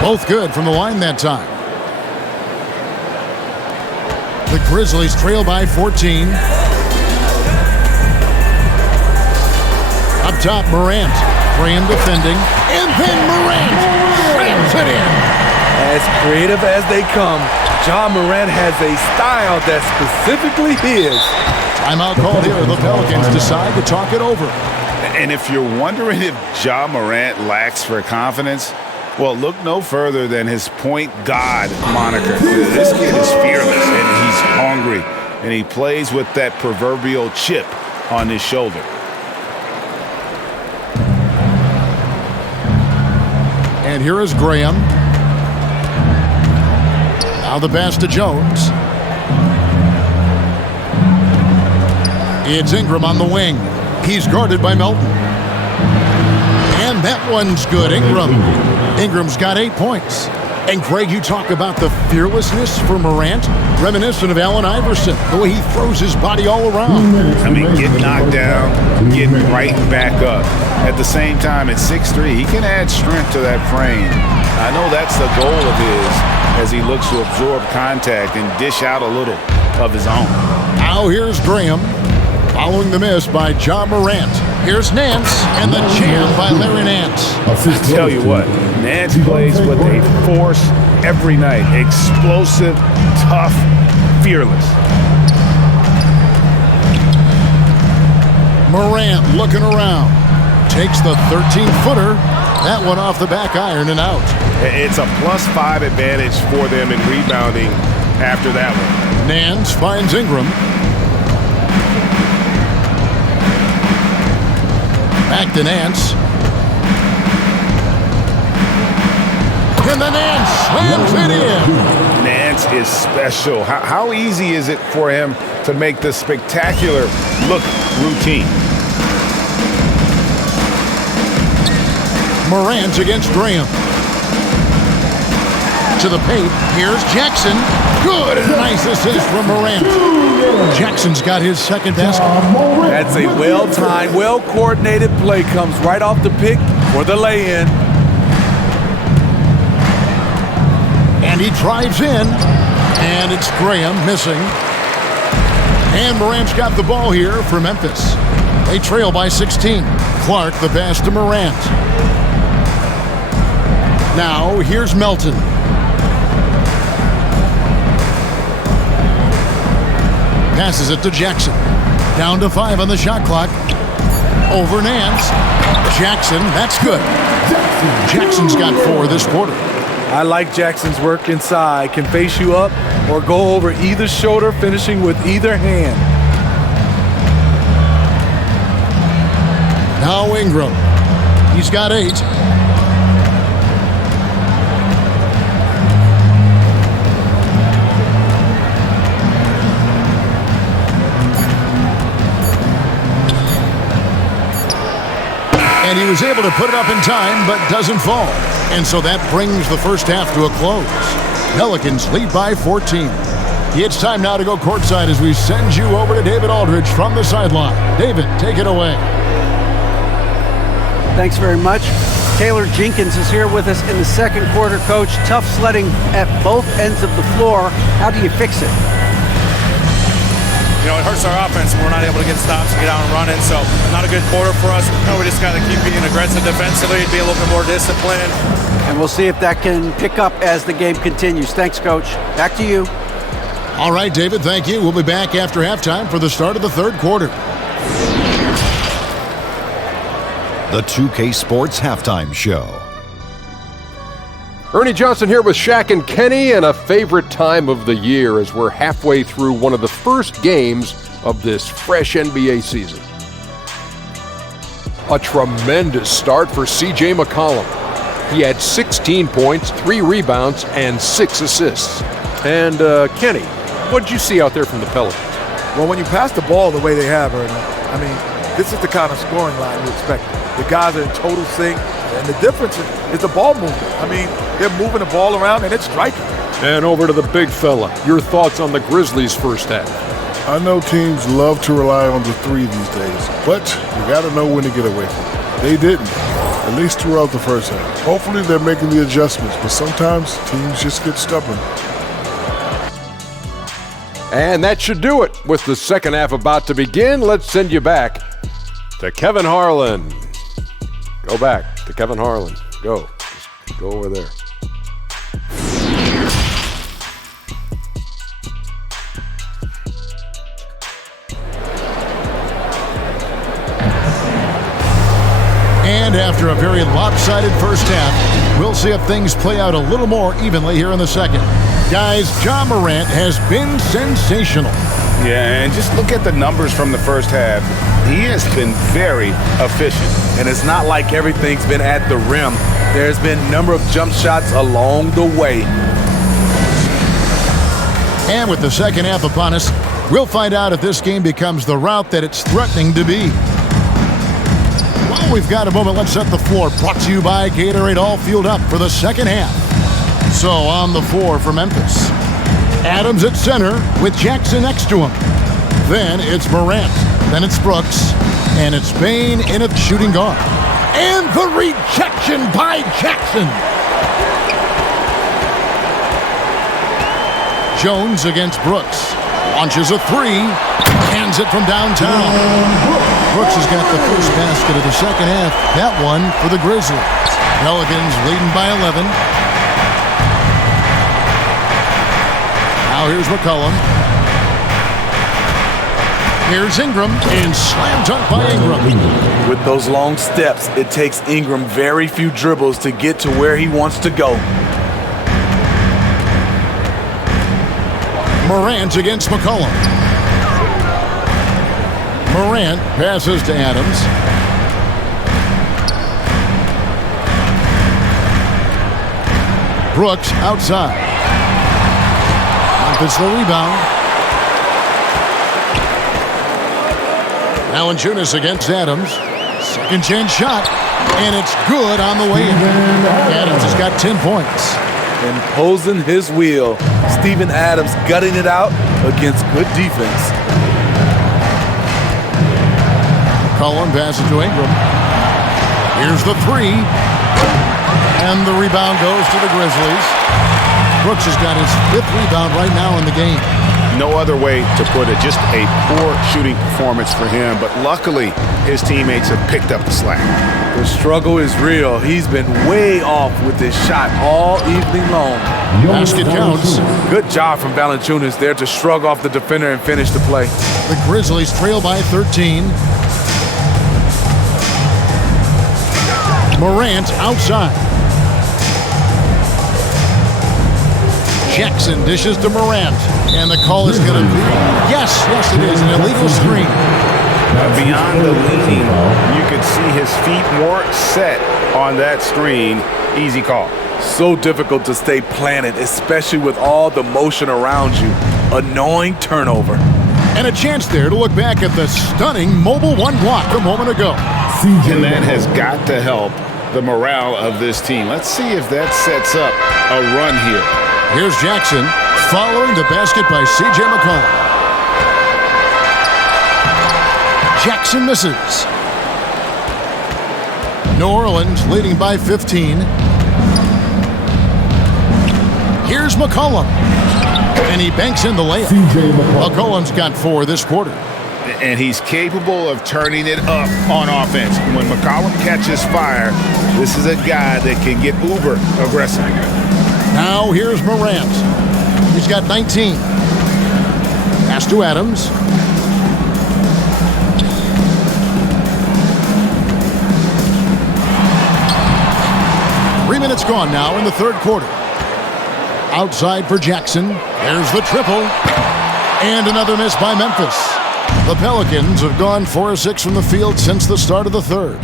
Both good from the line that time. The Grizzlies trail by 14. Up top, Morant. Graham defending. And then Morant slams it in. As creative as they come, Ja Morant has a style that's specifically his. Timeout called here. The Pelicans decide to talk it over. And if you're wondering if Ja Morant lacks for confidence, well, look no further than his point god moniker. This kid is fearless, and he's hungry, and he plays with that proverbial chip on his shoulder. And here is Graham. Now the pass to Jones. It's Ingram on the wing. He's guarded by Melton. And that one's good. Ingram's got 8 points. And Greg, you talk about the fearlessness for Morant, reminiscent of Allen Iverson, the way he throws his body all around. I mean, get knocked down, get right back up. At the same time, at 6'3", he can add strength to that frame. I know that's the goal of his as he looks to absorb contact and dish out a little of his own. Now here's Graham, following the miss by Ja Morant. Here's Nance, and the jam by Larry Nance. I tell you what, Nance plays with a force every night. Explosive, tough, fearless. Morant looking around. Takes the 13-footer. That one off the back iron and out. It's a +5 advantage for them in rebounding after that one. Nance finds Ingram. Back to Nance. And the Nance slams it in. Nance is special. How easy is it for him to make the spectacular look routine? Morant against Graham. To the paint. Here's Jackson. Good and nice assist from Morant. Jackson's got his second basket. That's a well-timed, well-coordinated play. Comes right off the pick for the lay-in. And he drives in. And it's Graham missing. And Morant's got the ball here for Memphis. They trail by 16. Clark the pass to Morant. Now here's Melton. Passes it to Jackson. Down to 5 on the shot clock. Over Nance. Jackson, that's good. Jackson's got 4 this quarter. I like Jackson's work inside. Can face you up or go over either shoulder, finishing with either hand. Now Ingram. He's got 8. is able to put it up in time, but doesn't fall. And so that brings the first half to a close. Pelicans lead by 14. It's time now to go courtside as we send you over to David Aldridge from the sideline. David, take it away. Thanks very much. Taylor Jenkins is here with us in the second quarter, Coach. Tough sledding at both ends of the floor. How do you fix it? You know, it hurts our offense when we're not able to get stops and get out and run it. So not a good quarter for us. We just got to keep being aggressive defensively, be a little bit more disciplined. And we'll see if that can pick up as the game continues. Thanks, Coach. Back to you. All right, David, thank you. We'll be back after halftime for the start of the third quarter. The 2K Sports Halftime Show. Ernie Johnson here with Shaq and Kenny, and a favorite time of the year as we're halfway through one of the first games of this fresh NBA season. A tremendous start for C.J. McCollum. He had 16 points, 3 rebounds, and 6 assists. And Kenny, what did you see out there from the Pelicans? Well, when you pass the ball the way they have, Ernie, I mean, this is the kind of scoring line you expect. The guys are in total sync, and the difference is the ball movement. I mean, they're moving the ball around, and it's striking. And over to the big fella. Your thoughts on the Grizzlies' first half? I know teams love to rely on the three these days, but you got to know when to get away from it. They didn't, at least throughout the first half. Hopefully they're making the adjustments, but sometimes teams just get stubborn. And that should do it. With the second half about to begin, let's send you back to Kevin Harlan. Go back to Kevin Harlan. Go. Just go over there. And after a very lopsided first half, we'll see if things play out a little more evenly here in the second. Guys, Ja Morant has been sensational. Yeah, and just look at the numbers from the first half. He has been very efficient. And it's not like everything's been at the rim. There's been a number of jump shots along the way. And with the second half upon us, we'll find out if this game becomes the route that it's threatening to be. While we've got a moment, let's set the floor. Brought to you by Gatorade, all fueled up for the second half. So on the floor for Memphis, Adams at center with Jackson next to him. Then it's Morant. Then it's Brooks. And it's Bane in at shooting guard. And the rejection by Jackson. Jones against Brooks. Launches a three. Hands it from downtown. Brooks has got the first basket of the second half. That one for the Grizzlies. Pelicans leading by 11. Now here's McCollum. Here's Ingram, and slam dunk by Ingram. With those long steps, it takes Ingram very few dribbles to get to where he wants to go. Morant against McCollum. Morant passes to Adams. Brooks outside. Memphis the rebound. Valanciunas against Adams. Second chance shot. And it's good on the way in. Adams has got 10 points. Imposing his will. Steven Adams gutting it out against good defense. McCollum passes to Ingram. Here's the three. And the rebound goes to the Grizzlies. Brooks has got his 5th rebound right now in the game. No other way to put it. Just a poor shooting performance for him. But luckily, his teammates have picked up the slack. The struggle is real. He's been way off with this shot all evening long. Basket counts. Good job from Valanciunas there to shrug off the defender and finish the play. The Grizzlies trail by 13. Morant outside. Jackson dishes to Morant. And the call is going to be, yes, it is, an illegal screen. Beyond the leaning, you could see his feet more set on that screen. Easy call. So difficult to stay planted, especially with all the motion around you. Annoying turnover. And a chance there to look back at the stunning mobile one block a moment ago. And that has got to help the morale of this team. Let's see if that sets up a run here. Here's Jackson following the basket by C.J. McCollum. Jackson misses. New Orleans leading by 15. Here's McCollum. And he banks in the layup. McCollum's got 4 this quarter. And he's capable of turning it up on offense. When McCollum catches fire, this is a guy that can get uber aggressive. Now here's Morant. He's got 19. Pass to Adams. Minutes gone now in the third quarter. Outside for Jackson. There's the triple. And another miss by Memphis. The Pelicans have gone 4 of 6 from the field since the start of the third.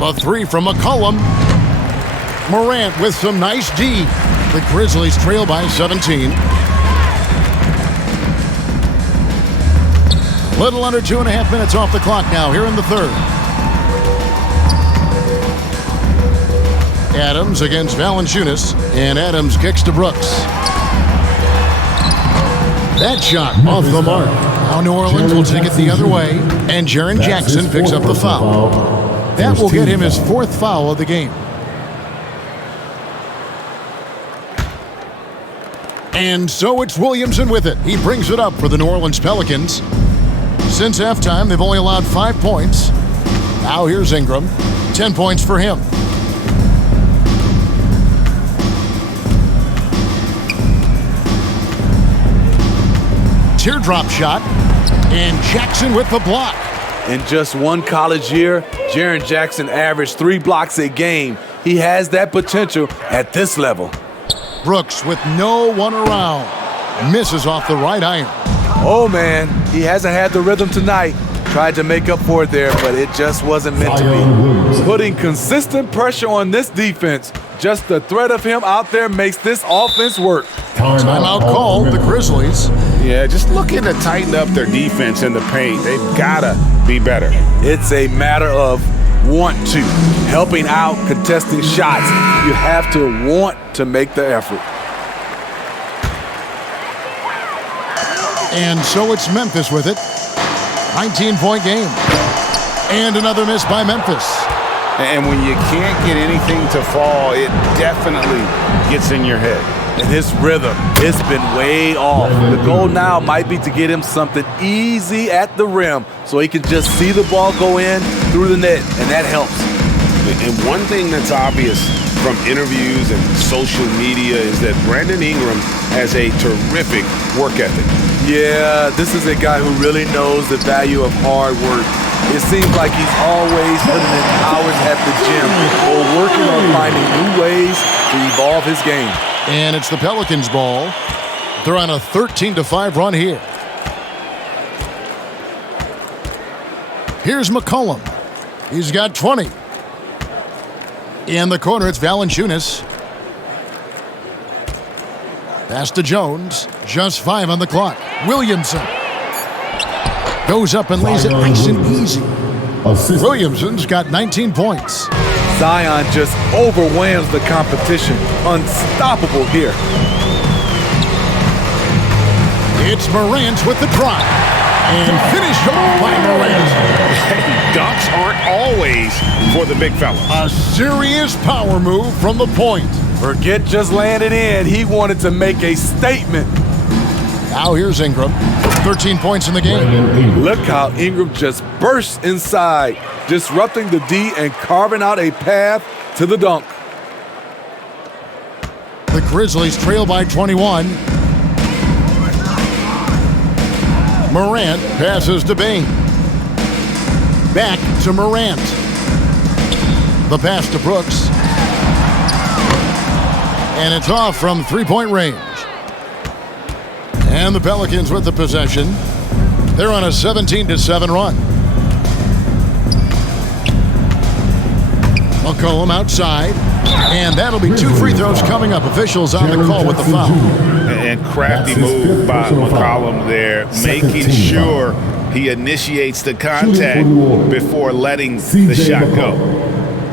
The 3 from McCollum. Morant with some nice D. The Grizzlies trail by 17. Little under 2.5 minutes off the clock now here in the third. Adams against Valanciunas, and Adams kicks to Brooks. That shot off the mark. Now New Orleans will take it the other way, and Jaren Jackson picks up the foul. That will get him his 4th foul of the game. And so it's Williamson with it. He brings it up for the New Orleans Pelicans. Since halftime, they've only allowed 5 points. Now here's Ingram. 10 points for him. Teardrop shot, and Jackson with the block. In just one college year, Jaren Jackson averaged 3 blocks a game. He has that potential at this level. Brooks with no one around. Misses off the right iron. Oh, man, he hasn't had the rhythm tonight. Tried to make up for it there, but it just wasn't meant to be. Putting consistent pressure on this defense. Just the threat of him out there makes this offense work. Timeout called the Grizzlies. Yeah, just looking to tighten up their defense in the paint. They've got to be better. It's a matter of want to. Helping out, contesting shots. You have to want to make the effort. And so it's Memphis with it. 19-point game. And another miss by Memphis. And when you can't get anything to fall, it definitely gets in your head. And his rhythm, it's been way off. The goal now might be to get him something easy at the rim so he can just see the ball go in through the net, and that helps. And one thing that's obvious from interviews and social media is that Brandon Ingram has a terrific work ethic. Yeah, this is a guy who really knows the value of hard work. It seems like he's always putting in hours at the gym or working on finding new ways to evolve his game. And it's the Pelicans' ball. They're on a 13-5 run here. Here's McCollum. He's got 20. In the corner, it's Valanciunas. Pass to Jones. Just 5 on the clock. Williamson goes up and lays it nice and easy. Williamson's got 19 points. Zion just overwhelms the competition. Unstoppable here. It's Morant with the drive. And finished off by Morant. Dunks aren't always for the big fella. A serious power move from the point. Forget just landing in. He wanted to make a statement. Now here's Ingram. 13 points in the game. Look how Ingram just bursts inside, disrupting the D and carving out a path to the dunk. The Grizzlies trail by 21. Morant passes to Bain. Back to Morant. The pass to Brooks. And it's off from three-point range. And the Pelicans with the possession. They're on a 17-7 run. McCollum outside. And that'll be 2 free throws coming up. Officials on the call with the foul. And crafty move by McCollum there, making sure he initiates the contact before letting the shot go.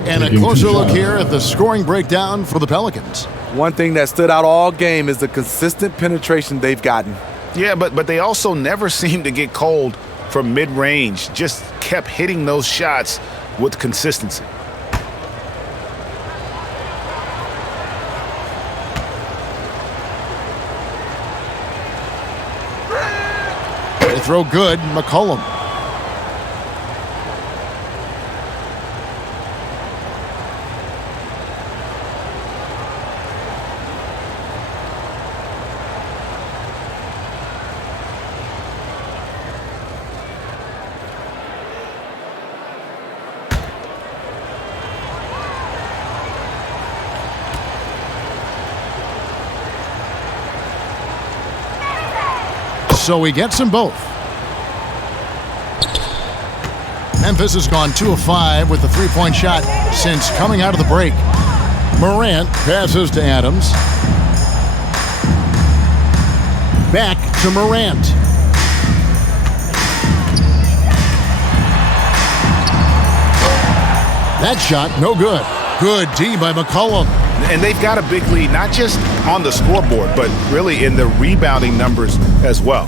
And a closer look here at the scoring breakdown for the Pelicans. One thing that stood out all game is the consistent penetration they've gotten. Yeah, but they also never seem to get cold from mid-range. Just kept hitting those shots with consistency. They throw good. McCollum. So he gets them both. Memphis has gone 2 of 5 with the 3-point shot since coming out of the break. Morant passes to Adams. Back to Morant. That shot, no good. Good D by McCollum. And they've got a big lead, not just on the scoreboard, but really in the rebounding numbers as well.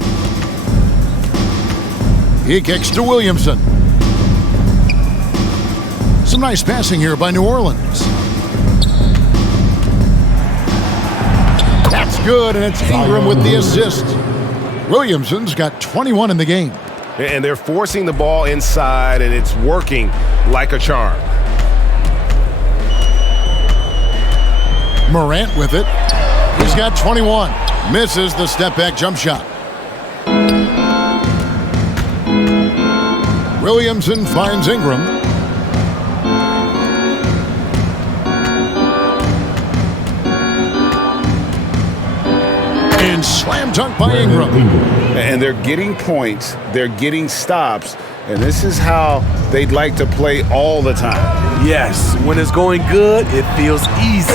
He kicks to Williamson. Some nice passing here by New Orleans. That's good, and it's Ingram with the assist. Williamson's got 21 in the game. And they're forcing the ball inside, and it's working like a charm. Morant with it. He's got 21. Misses the step-back jump shot. Williamson finds Ingram. And slam dunk by Ingram. And they're getting points. They're getting stops. And this is how they'd like to play all the time. Yes, when it's going good, it feels easy.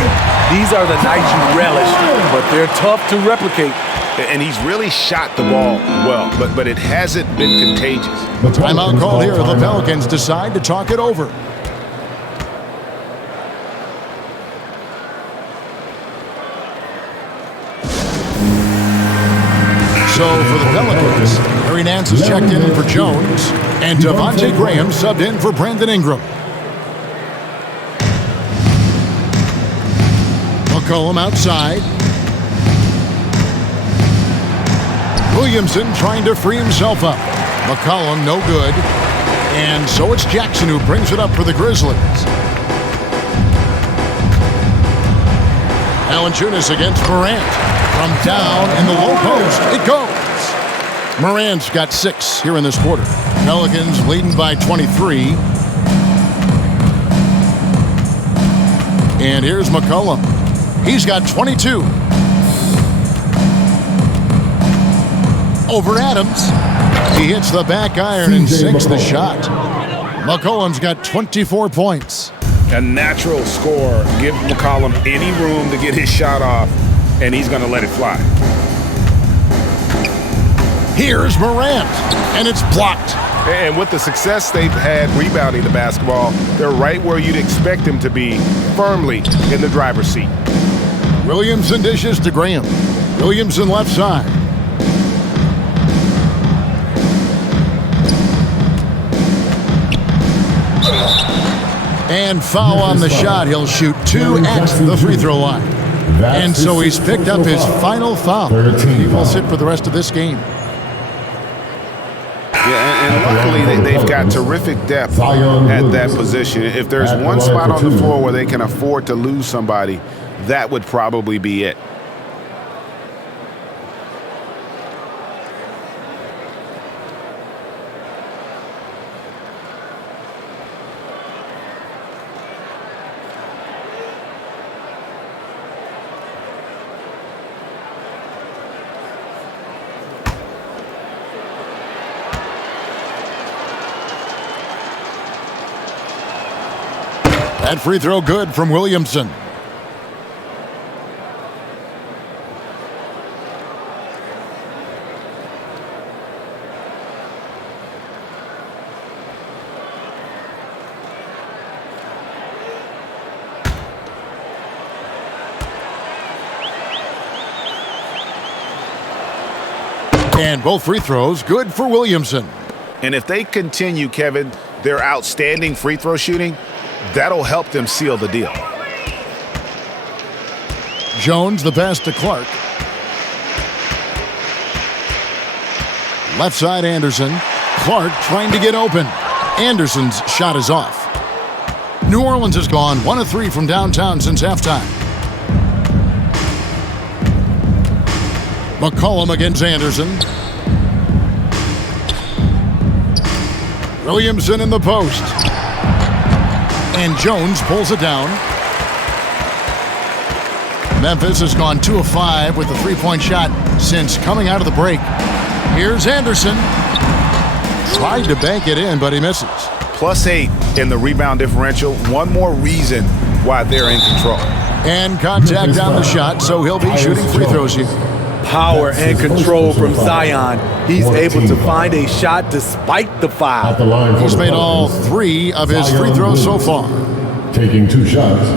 These are the nights you relish, but they're tough to replicate. And he's really shot the ball well, but it hasn't been contagious. Timeout call here. The Pelicans decide to talk it over. So for the Pelicans, Harry Nance is checked in for Jones, and Devontae Graham subbed in for Brandon Ingram. McCollum outside. Williamson trying to free himself up. McCollum no good. And so it's Jackson who brings it up for the Grizzlies. Valanciunas against Morant. From down in the low post, it goes. Morant's got 6 here in this quarter. Pelicans leading by 23. And here's McCollum. He's got 22. Over Adams. He hits the back iron and sinks the shot. McCollum's got 24 points. A natural scorer. Give McCollum any room to get his shot off, and he's going to let it fly. Here's Morant, and it's blocked. And with the success they've had rebounding the basketball, they're right where you'd expect them to be, firmly in the driver's seat. Williamson dishes to Graham. Williamson left side. And foul on the shot. He'll shoot 2 at the free throw line. And so he's picked up his final foul. He will sit for the rest of this game. Yeah, and luckily they've got terrific depth at that position. If there's one spot on the floor where they can afford to lose somebody, that would probably be it. That free throw good from Williamson. And both free throws good for Williamson. And if they continue, Kevin, their outstanding free throw shooting, that'll help them seal the deal. Jones the pass to Clark. Left side Anderson. Clark trying to get open. Anderson's shot is off. New Orleans has gone 1 of 3 from downtown since halftime. McCollum against Anderson. Williamson in the post. And Jones pulls it down. Memphis has gone 2 of 5 with a three-point shot since coming out of the break. Here's Anderson. Tried to bank it in, but he misses. +8 in the rebound differential. One more reason why they're in control. And contact on the shot, so he'll be shooting free throws here. Power and control from Zion. He's able to find a shot despite the foul. He's made all 3 of his free throws so far. Taking 2 shots.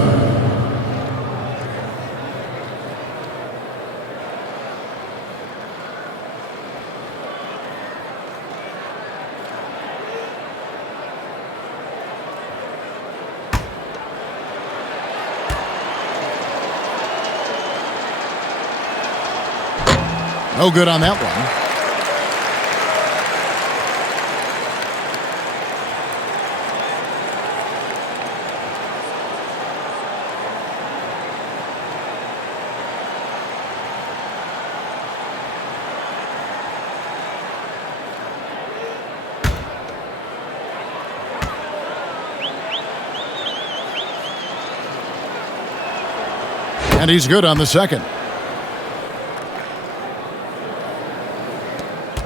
No good on that one. And he's good on the second.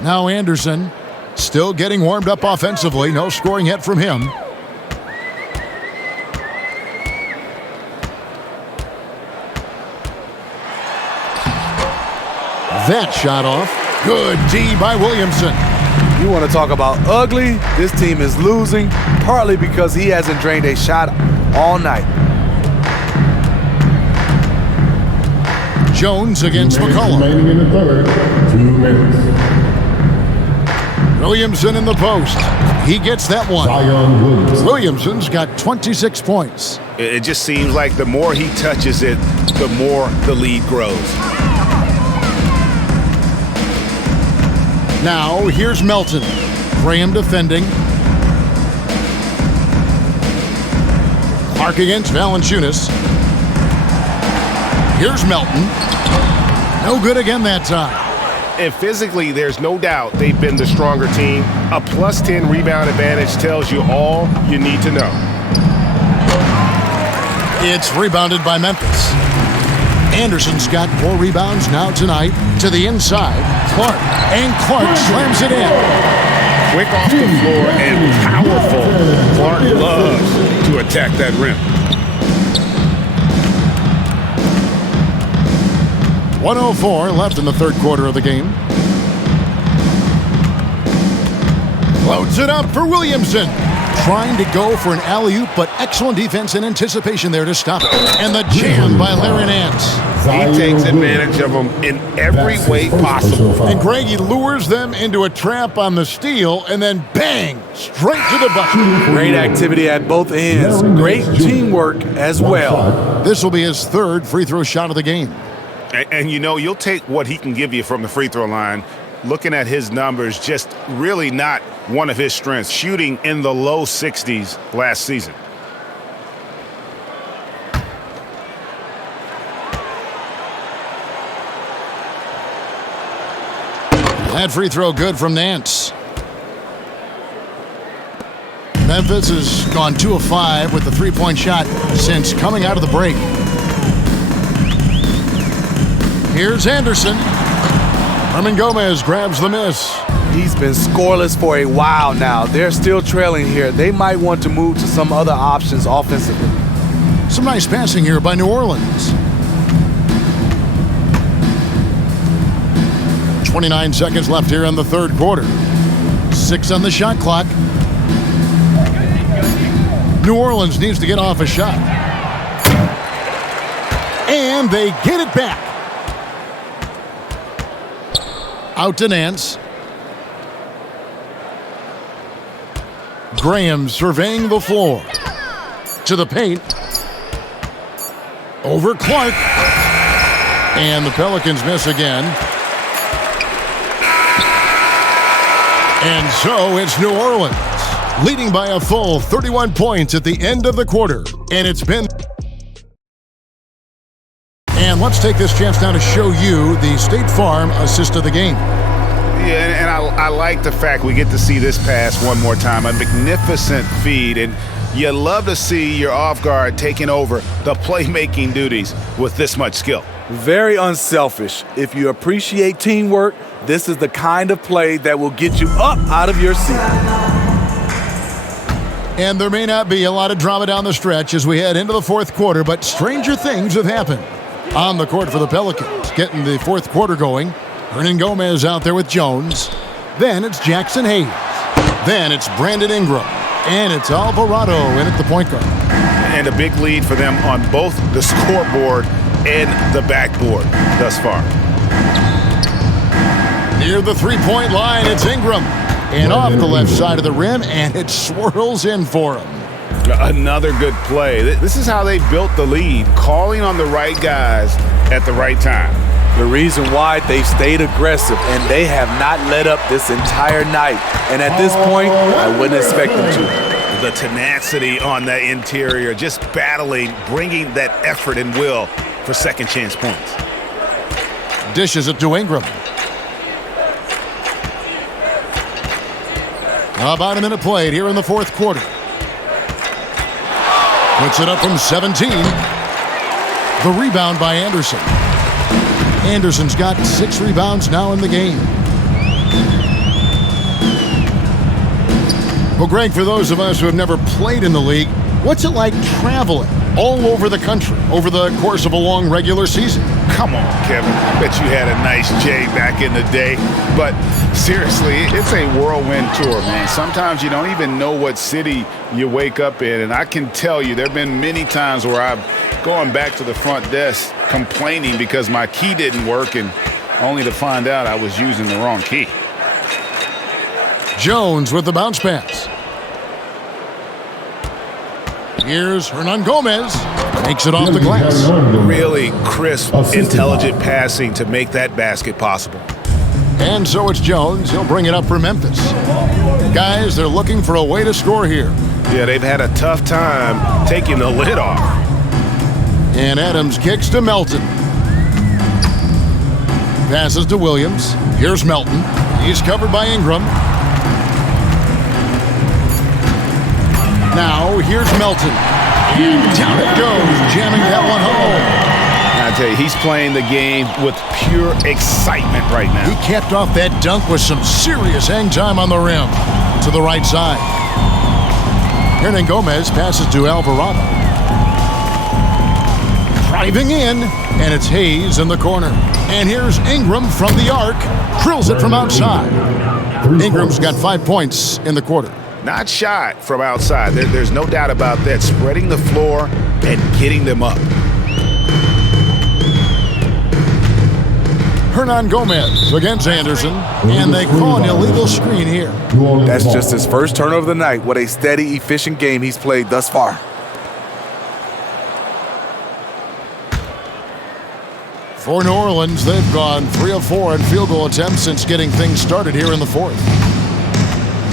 Now Anderson still getting warmed up offensively. No scoring yet from him. That shot off. Good D by Williamson. You want to talk about ugly? This team is losing, partly because he hasn't drained a shot all night. Jones against McCollum. Remaining in the third. 2 minutes. Williamson in the post. He gets that one. Zion Williamson. Williamson's got 26 points. It just seems like the more he touches it, the more the lead grows. Now here's Melton. Graham defending. Clark against Valanciunas. Here's Melton. No good again that time. And physically, there's no doubt they've been the stronger team. A +10 rebound advantage tells you all you need to know. It's rebounded by Memphis. Anderson's got 4 rebounds now tonight. To the inside, Clark. And Clark slams it in. Quick off the floor and powerful. Clark loves to attack that rim. 1:04 left in the third quarter of the game. Loads it up for Williamson. Trying to go for an alley-oop, but excellent defense and anticipation there to stop it. And the jam by Larry Nance. He takes advantage of them in every way possible. And Greg, he lures them into a trap on the steal, and then bang, straight to the bucket. Great activity at both ends. Great teamwork as well. This will be his 3rd free throw shot of the game. And you know, you'll take what he can give you from the free throw line. Looking at his numbers, just really not one of his strengths. Shooting in the low 60s last season. That free throw good from Nance. Memphis has gone 2 of 5 with the three-point shot since coming out of the break. Here's Anderson. Herman Gomez grabs the miss. He's been scoreless for a while now. They're still trailing here. They might want to move to some other options offensively. Some nice passing here by New Orleans. 29 seconds left here in the third quarter. 6 on the shot clock. New Orleans needs to get off a shot. And they get it back. Out to Nance. Graham surveying the floor. To the paint. Over Clark. And the Pelicans miss again. And so it's New Orleans, leading by a full 31 points at the end of the quarter. And it's been... And let's take this chance now to show you the State Farm assist of the game. Yeah, and I like the fact we get to see this pass one more time. A magnificent feed, and you love to see your off guard taking over the playmaking duties with this much skill. Very unselfish. If you appreciate teamwork, this is the kind of play that will get you up out of your seat. And there may not be a lot of drama down the stretch as we head into the fourth quarter, but stranger things have happened. On the court for the Pelicans, getting the fourth quarter going. Hernan Gomez out there with Jones. Then it's Jackson Hayes. Then it's Brandon Ingram. And it's Alvarado in at the point guard. And a big lead for them on both the scoreboard and the backboard thus far. Near the three-point line, it's Ingram. And off the left side of the rim, and it swirls in for him. Another good play. This is how they built the lead, calling on the right guys at the right time. The reason why they've stayed aggressive, and they have not let up this entire night. And at this point, I wouldn't expect them to. The tenacity on the interior, just battling, bringing that effort and will for second chance points. Dishes it to Ingram. About a minute played here in the fourth quarter. Puts it up from 17. The rebound by Anderson. Anderson's got 6 rebounds now in the game. Well, Greg, for those of us who have never played in the league, what's it like traveling all over the country over the course of a long regular season? Come on, Kevin. I bet you had a nice J back in the day. But seriously, it's a whirlwind tour, man. Sometimes you don't even know what city you wake up in. And I can tell you there have been many times where I've gone back to the front desk complaining because my key didn't work, and only to find out I was using the wrong key. Jones with the bounce pass. Here's Hernan Gomez. Makes it off the glass. Really crisp, intelligent passing to make that basket possible. And so it's Jones. He'll bring it up for Memphis. Guys, they're looking for a way to score here. Yeah, they've had a tough time taking the lid off. And Adams kicks to Melton. Passes to Williams. Here's Melton. He's covered by Ingram. Now, here's Melton. And down it goes, jamming that one home. I tell you, he's playing the game with pure excitement right now. He capped off that dunk with some serious hang time on the rim. To the right side. Hernan Gomez passes to Alvarado. Driving in, and it's Hayes in the corner. And here's Ingram from the arc. Drills it from outside. Ingram's got 5 points in the quarter. Not shot from outside. There's no doubt about that. Spreading the floor and getting them up. Hernan Gomez against Anderson, and they call an illegal screen here. That's just his first turnover of the night. What a steady, efficient game he's played thus far. For New Orleans, they've gone 3 of 4 in field goal attempts since getting things started here in the fourth.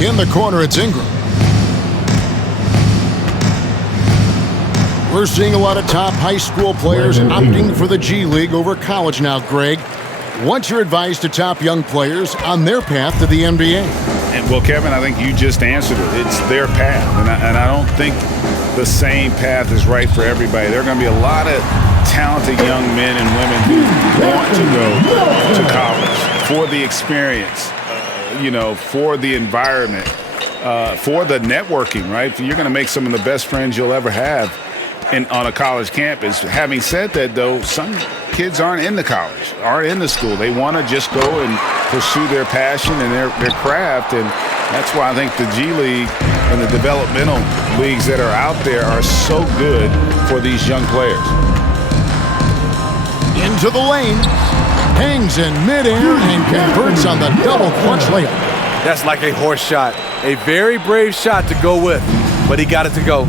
In the corner, it's Ingram. We're seeing a lot of top high school players opting for the G League over college now, Greg. What's your advice to top young players on their path to the NBA? And well, Kevin, I think you just answered it. It's their path. And I don't think the same path is right for everybody. There are going to be a lot of talented young men and women who want to go to college for the experience, for the environment, for the networking, right? You're going to make some of the best friends you'll ever have on a college campus. Having said that, though, some kids aren't in the college, aren't in the school. They want to just go and pursue their passion and their craft, and that's why I think the G League and the developmental leagues that are out there are so good for these young players. Into the lane, hangs in midair and converts on the double clutch layup. That's like a horse shot. A very brave shot to go with, but he got it to go.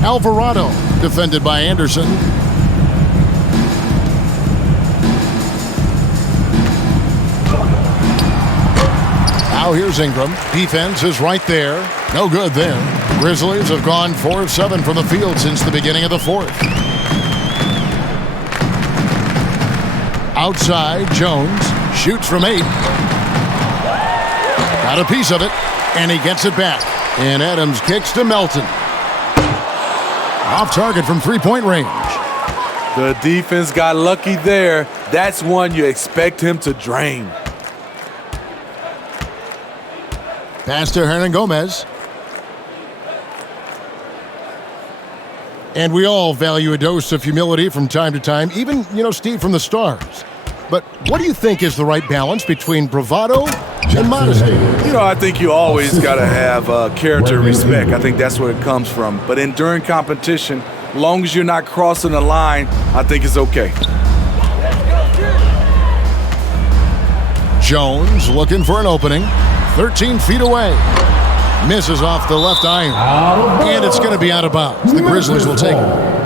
Alvarado, defended by Anderson. Now here's Ingram. Defense is right there. No good there. Grizzlies have gone 4 of 7 from the field since the beginning of the fourth. Outside, Jones shoots from 8. Got a piece of it, and he gets it back. And Adams kicks to Melton. Off target from three-point range. The defense got lucky there. That's one you expect him to drain. Pass to Hernangomez. And we all value a dose of humility from time to time, even, Steve, from the stars. But what do you think is the right balance between bravado and modesty? I think you always got to have character respect. I think that's where it comes from. But during competition, as long as you're not crossing the line, I think it's okay. Jones looking for an opening. 13 feet away. Misses off the left iron. And it's going to be out of bounds. The Grizzlies will take it.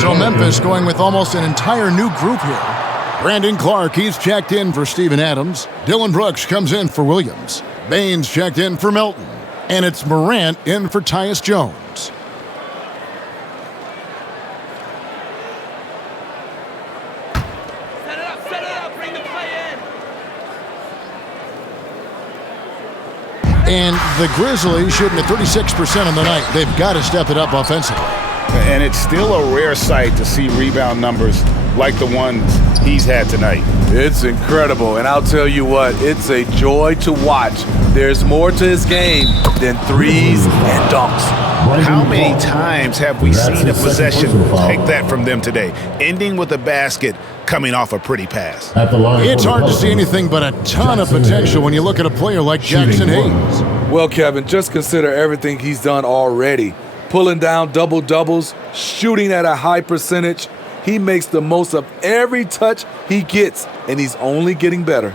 So Memphis going with almost an entire new group here. Brandon Clark, he's checked in for Steven Adams. Dylan Brooks comes in for Williams. Baines checked in for Melton. And it's Morant in for Tyus Jones. Set it up, bring the play in. And the Grizzlies shooting at 36% on the night. They've got to step it up offensively. And it's still a rare sight to see rebound numbers like the ones he's had tonight. It's incredible, and I'll tell you what, it's a joy to watch. There's more to his game than threes and dunks. How many times have we seen a possession take that from them today, ending with a basket coming off a pretty pass? It's hard to see anything but a ton of potential when you look at a player like Jackson Hayes. Well, Kevin, just consider everything he's done already. Pulling down double-doubles, shooting at a high percentage. He makes the most of every touch he gets, and he's only getting better.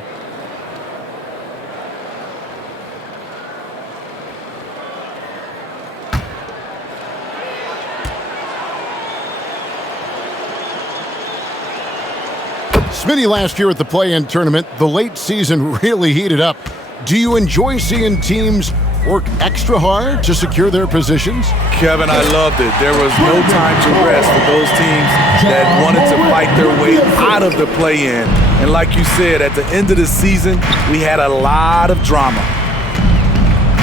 Smitty last year at the play-in tournament, the late season really heated up. Do you enjoy seeing teams work extra hard to secure their positions? Kevin, I loved it. There was no time to rest for those teams that wanted to fight their way out of the play-in. And like you said, at the end of the season, we had a lot of drama.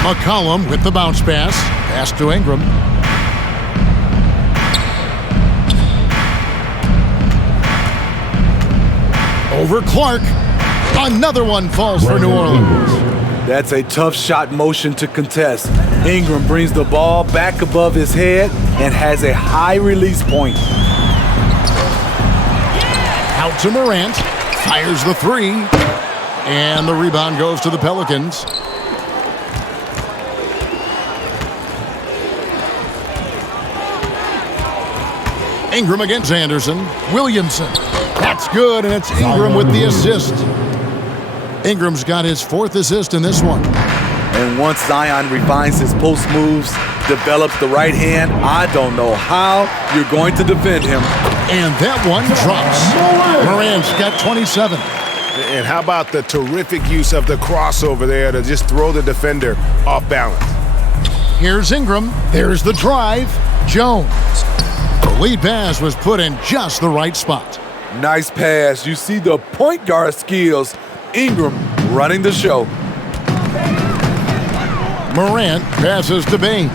McCollum with the bounce pass. Pass to Ingram. Over Clark. Another one falls for New Orleans. That's a tough shot motion to contest. Ingram brings the ball back above his head and has a high release point. Out to Morant. Fires the three. And the rebound goes to the Pelicans. Ingram against Anderson. Williamson. That's good, and it's Ingram with the assist. Ingram's got his 4th assist in this one. And once Zion refines his post moves, develops the right hand, I don't know how you're going to defend him. And that one drops. Morant's got 27. And how about the terrific use of the crossover there to just throw the defender off balance? Here's Ingram. There's the drive. Jones. The lead pass was put in just the right spot. Nice pass. You see the point guard skills. Ingram running the show. Morant passes to Bain.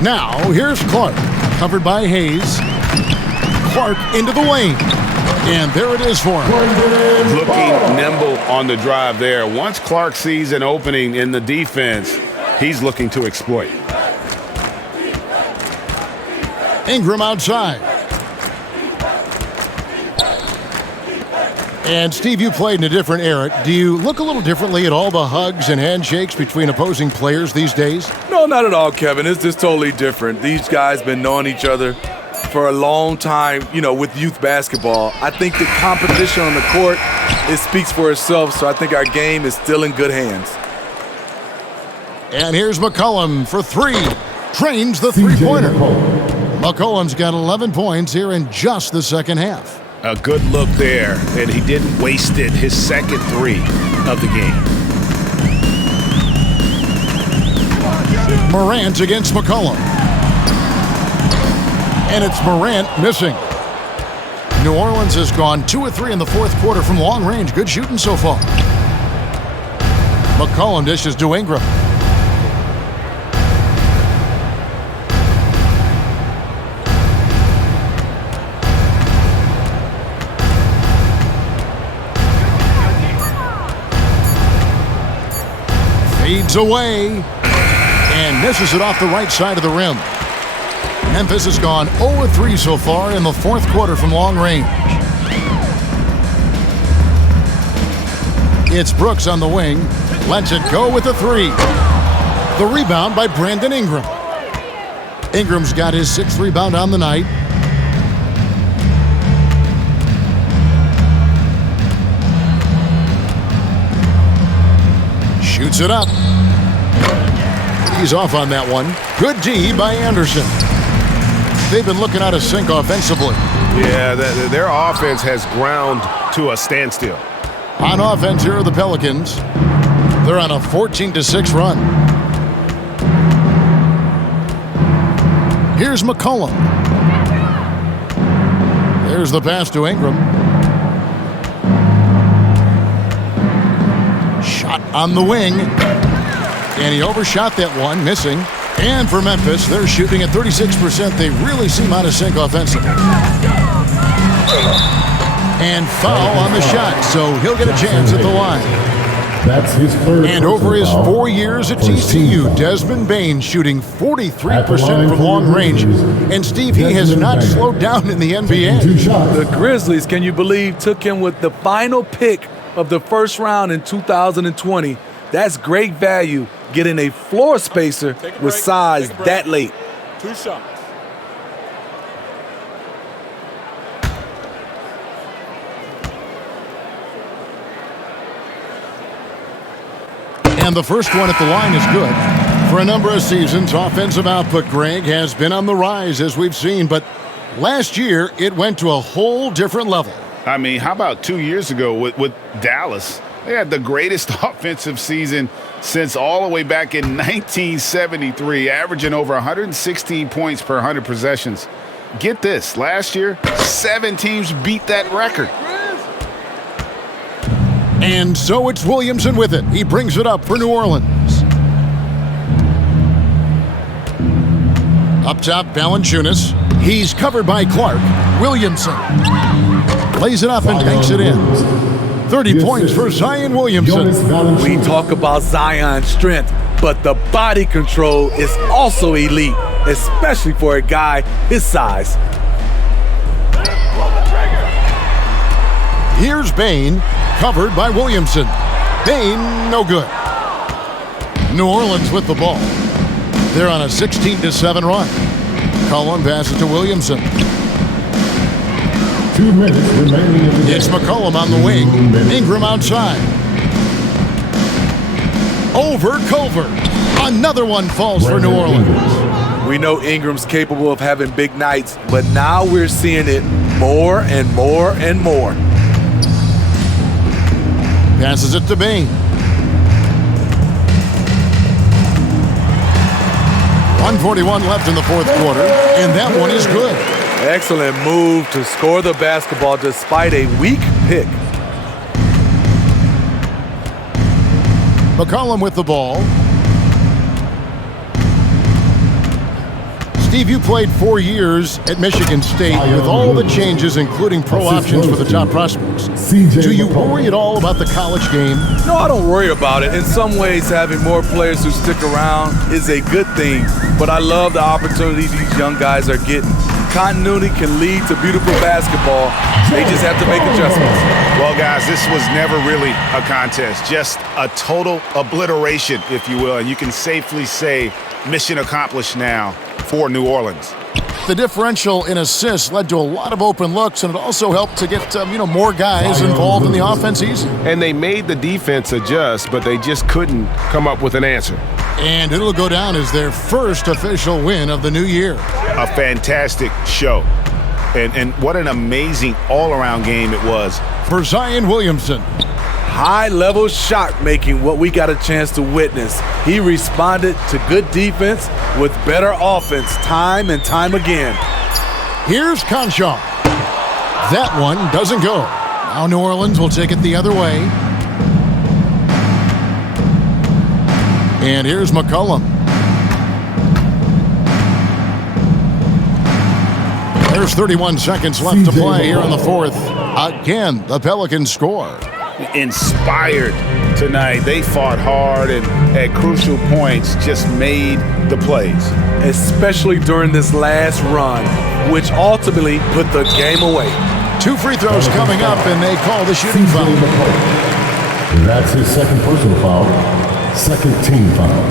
Now, here's Clark, covered by Hayes. Clark into the lane. And there it is for him. Looking nimble on the drive there. Once Clark sees an opening in the defense, he's looking to exploit. Ingram outside. And, Steve, you played in a different era. Do you look a little differently at all the hugs and handshakes between opposing players these days? No, not at all, Kevin. It's just totally different. These guys been knowing each other for a long time, with youth basketball. I think the competition on the court, it speaks for itself, so I think our game is still in good hands. And here's McCollum for three. Drains the three-pointer. McCollum's got 11 points here in just the second half. A good look there, and he didn't waste it. His second three of the game. Morant against McCollum. And it's Morant missing. New Orleans has gone 2 of 3 in the fourth quarter from long range. Good shooting so far. McCollum dishes to Ingram. Fades away and misses it off the right side of the rim. Memphis has gone 0-3 so far in the fourth quarter from long range. It's Brooks on the wing. Lets it go with a three. The rebound by Brandon Ingram. Ingram's got his 6th rebound on the night. Shoots it up. He's off on that one. Good D by Anderson. They've been looking out of sync offensively. Yeah, their offense has ground to a standstill. On offense, here are the Pelicans. They're on a 14-6 run. Here's McCollum. There's the pass to Ingram. Shot on the wing. And he overshot that one, missing. And for Memphis, they're shooting at 36%. They really seem out of sync offensively. And foul on the shot, so he'll get a chance at the line. That's his third. And over his 4 years at TCU, Desmond Bane shooting 43% from long range. And Steve, he has not slowed down in the NBA. The Grizzlies, can you believe, took him with the final pick of the first round in 2020. That's great value, getting a floor spacer with size that late. 2 shots. And the first one at the line is good. For a number of seasons, offensive output, Greg, has been on the rise, as we've seen. But last year, it went to a whole different level. I mean, how about 2 years ago with Dallas? They had the greatest offensive season since all the way back in 1973, averaging over 116 points per 100 possessions. Get this, last year, 7 teams beat that record. And so it's Williamson with it. He brings it up for New Orleans. Up top, Valanciunas. He's covered by Clark. Williamson lays it up and takes it in. 30 points for Zion Williamson. We talk about Zion's strength, but the body control is also elite, especially for a guy his size. Here's Bane, covered by Williamson. Bane, no good. New Orleans with the ball. They're on a 16-7 run. McCollum passes to Williamson. 2 minutes remaining in the game. It's McCollum on the wing. Ingram outside. Over Culver. Another one falls for New Orleans. We know Ingram's capable of having big nights, but now we're seeing it more and more and more. Passes it to Bane. 1:41 left in the fourth quarter, and that one is good. Excellent move to score the basketball despite a weak pick. McCollum with the ball. Steve, you played 4 years at Michigan State with all the changes, including pro options for the top prospects. Do you worry at all about the college game? No, I don't worry about it. In some ways, having more players who stick around is a good thing, but I love the opportunity these young guys are getting. Continuity can lead to beautiful basketball. They just have to make adjustments. Well, guys, this was never really a contest, just a total obliteration, if you will, and you can safely say mission accomplished now for New Orleans. The differential in assists led to a lot of open looks, and it also helped to get more guys involved in the offense easy. And they made the defense adjust, but they just couldn't come up with an answer. And it'll go down as their first official win of the new year. A fantastic show. And what an amazing all-around game it was. For Zion Williamson. High-level shot making, what we got a chance to witness. He responded to good defense with better offense time and time again. Here's Conchar. That one doesn't go. Now New Orleans will take it the other way. And here's McCollum. There's 31 seconds left to play here in the fourth. Again, the Pelicans score. Inspired tonight. They fought hard and at crucial points just made the plays. Especially during this last run, which ultimately put the game away. 2 free throws coming up, and they call the shooting foul. That's his second personal foul. Second team foul.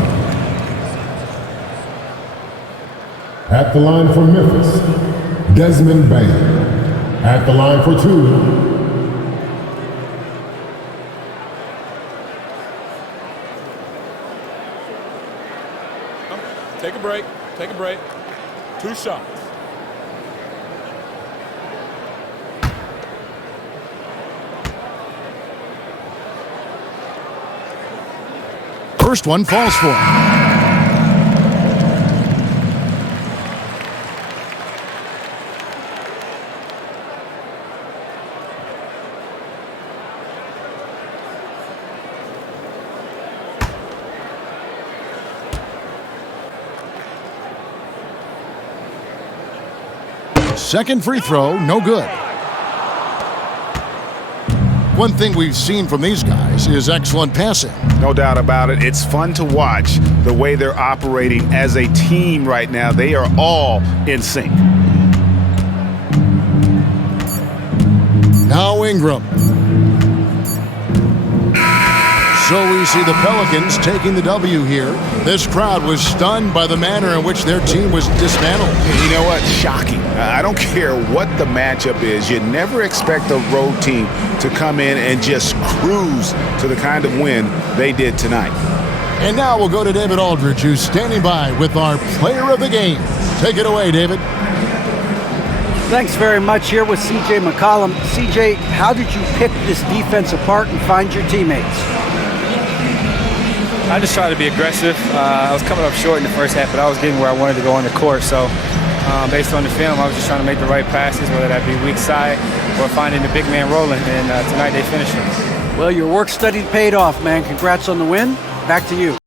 At the line for Memphis, Desmond Bain. At the line for 2. Take a break. Take a break. 2 shots. First one falls for him. Second free throw, no good. One thing we've seen from these guys is excellent passing. No doubt about it. It's fun to watch the way they're operating as a team right now. They are all in sync. Now Ingram. So we see the Pelicans taking the W here. This crowd was stunned by the manner in which their team was dismantled. You know what? Shocking. I don't care what the matchup is. You never expect a road team to come in and just cruise to the kind of win they did tonight. And now we'll go to David Aldridge, who's standing by with our player of the game. Take it away, David. Thanks very much. Here with C.J. McCollum. C.J., how did you pick this defense apart and find your teammates? I just tried to be aggressive. I was coming up short in the first half, but I was getting where I wanted to go on the court. So based on the film, I was just trying to make the right passes, whether that be weak side or finding the big man rolling. And tonight they finished it. Well, your work study paid off, man. Congrats on the win. Back to you.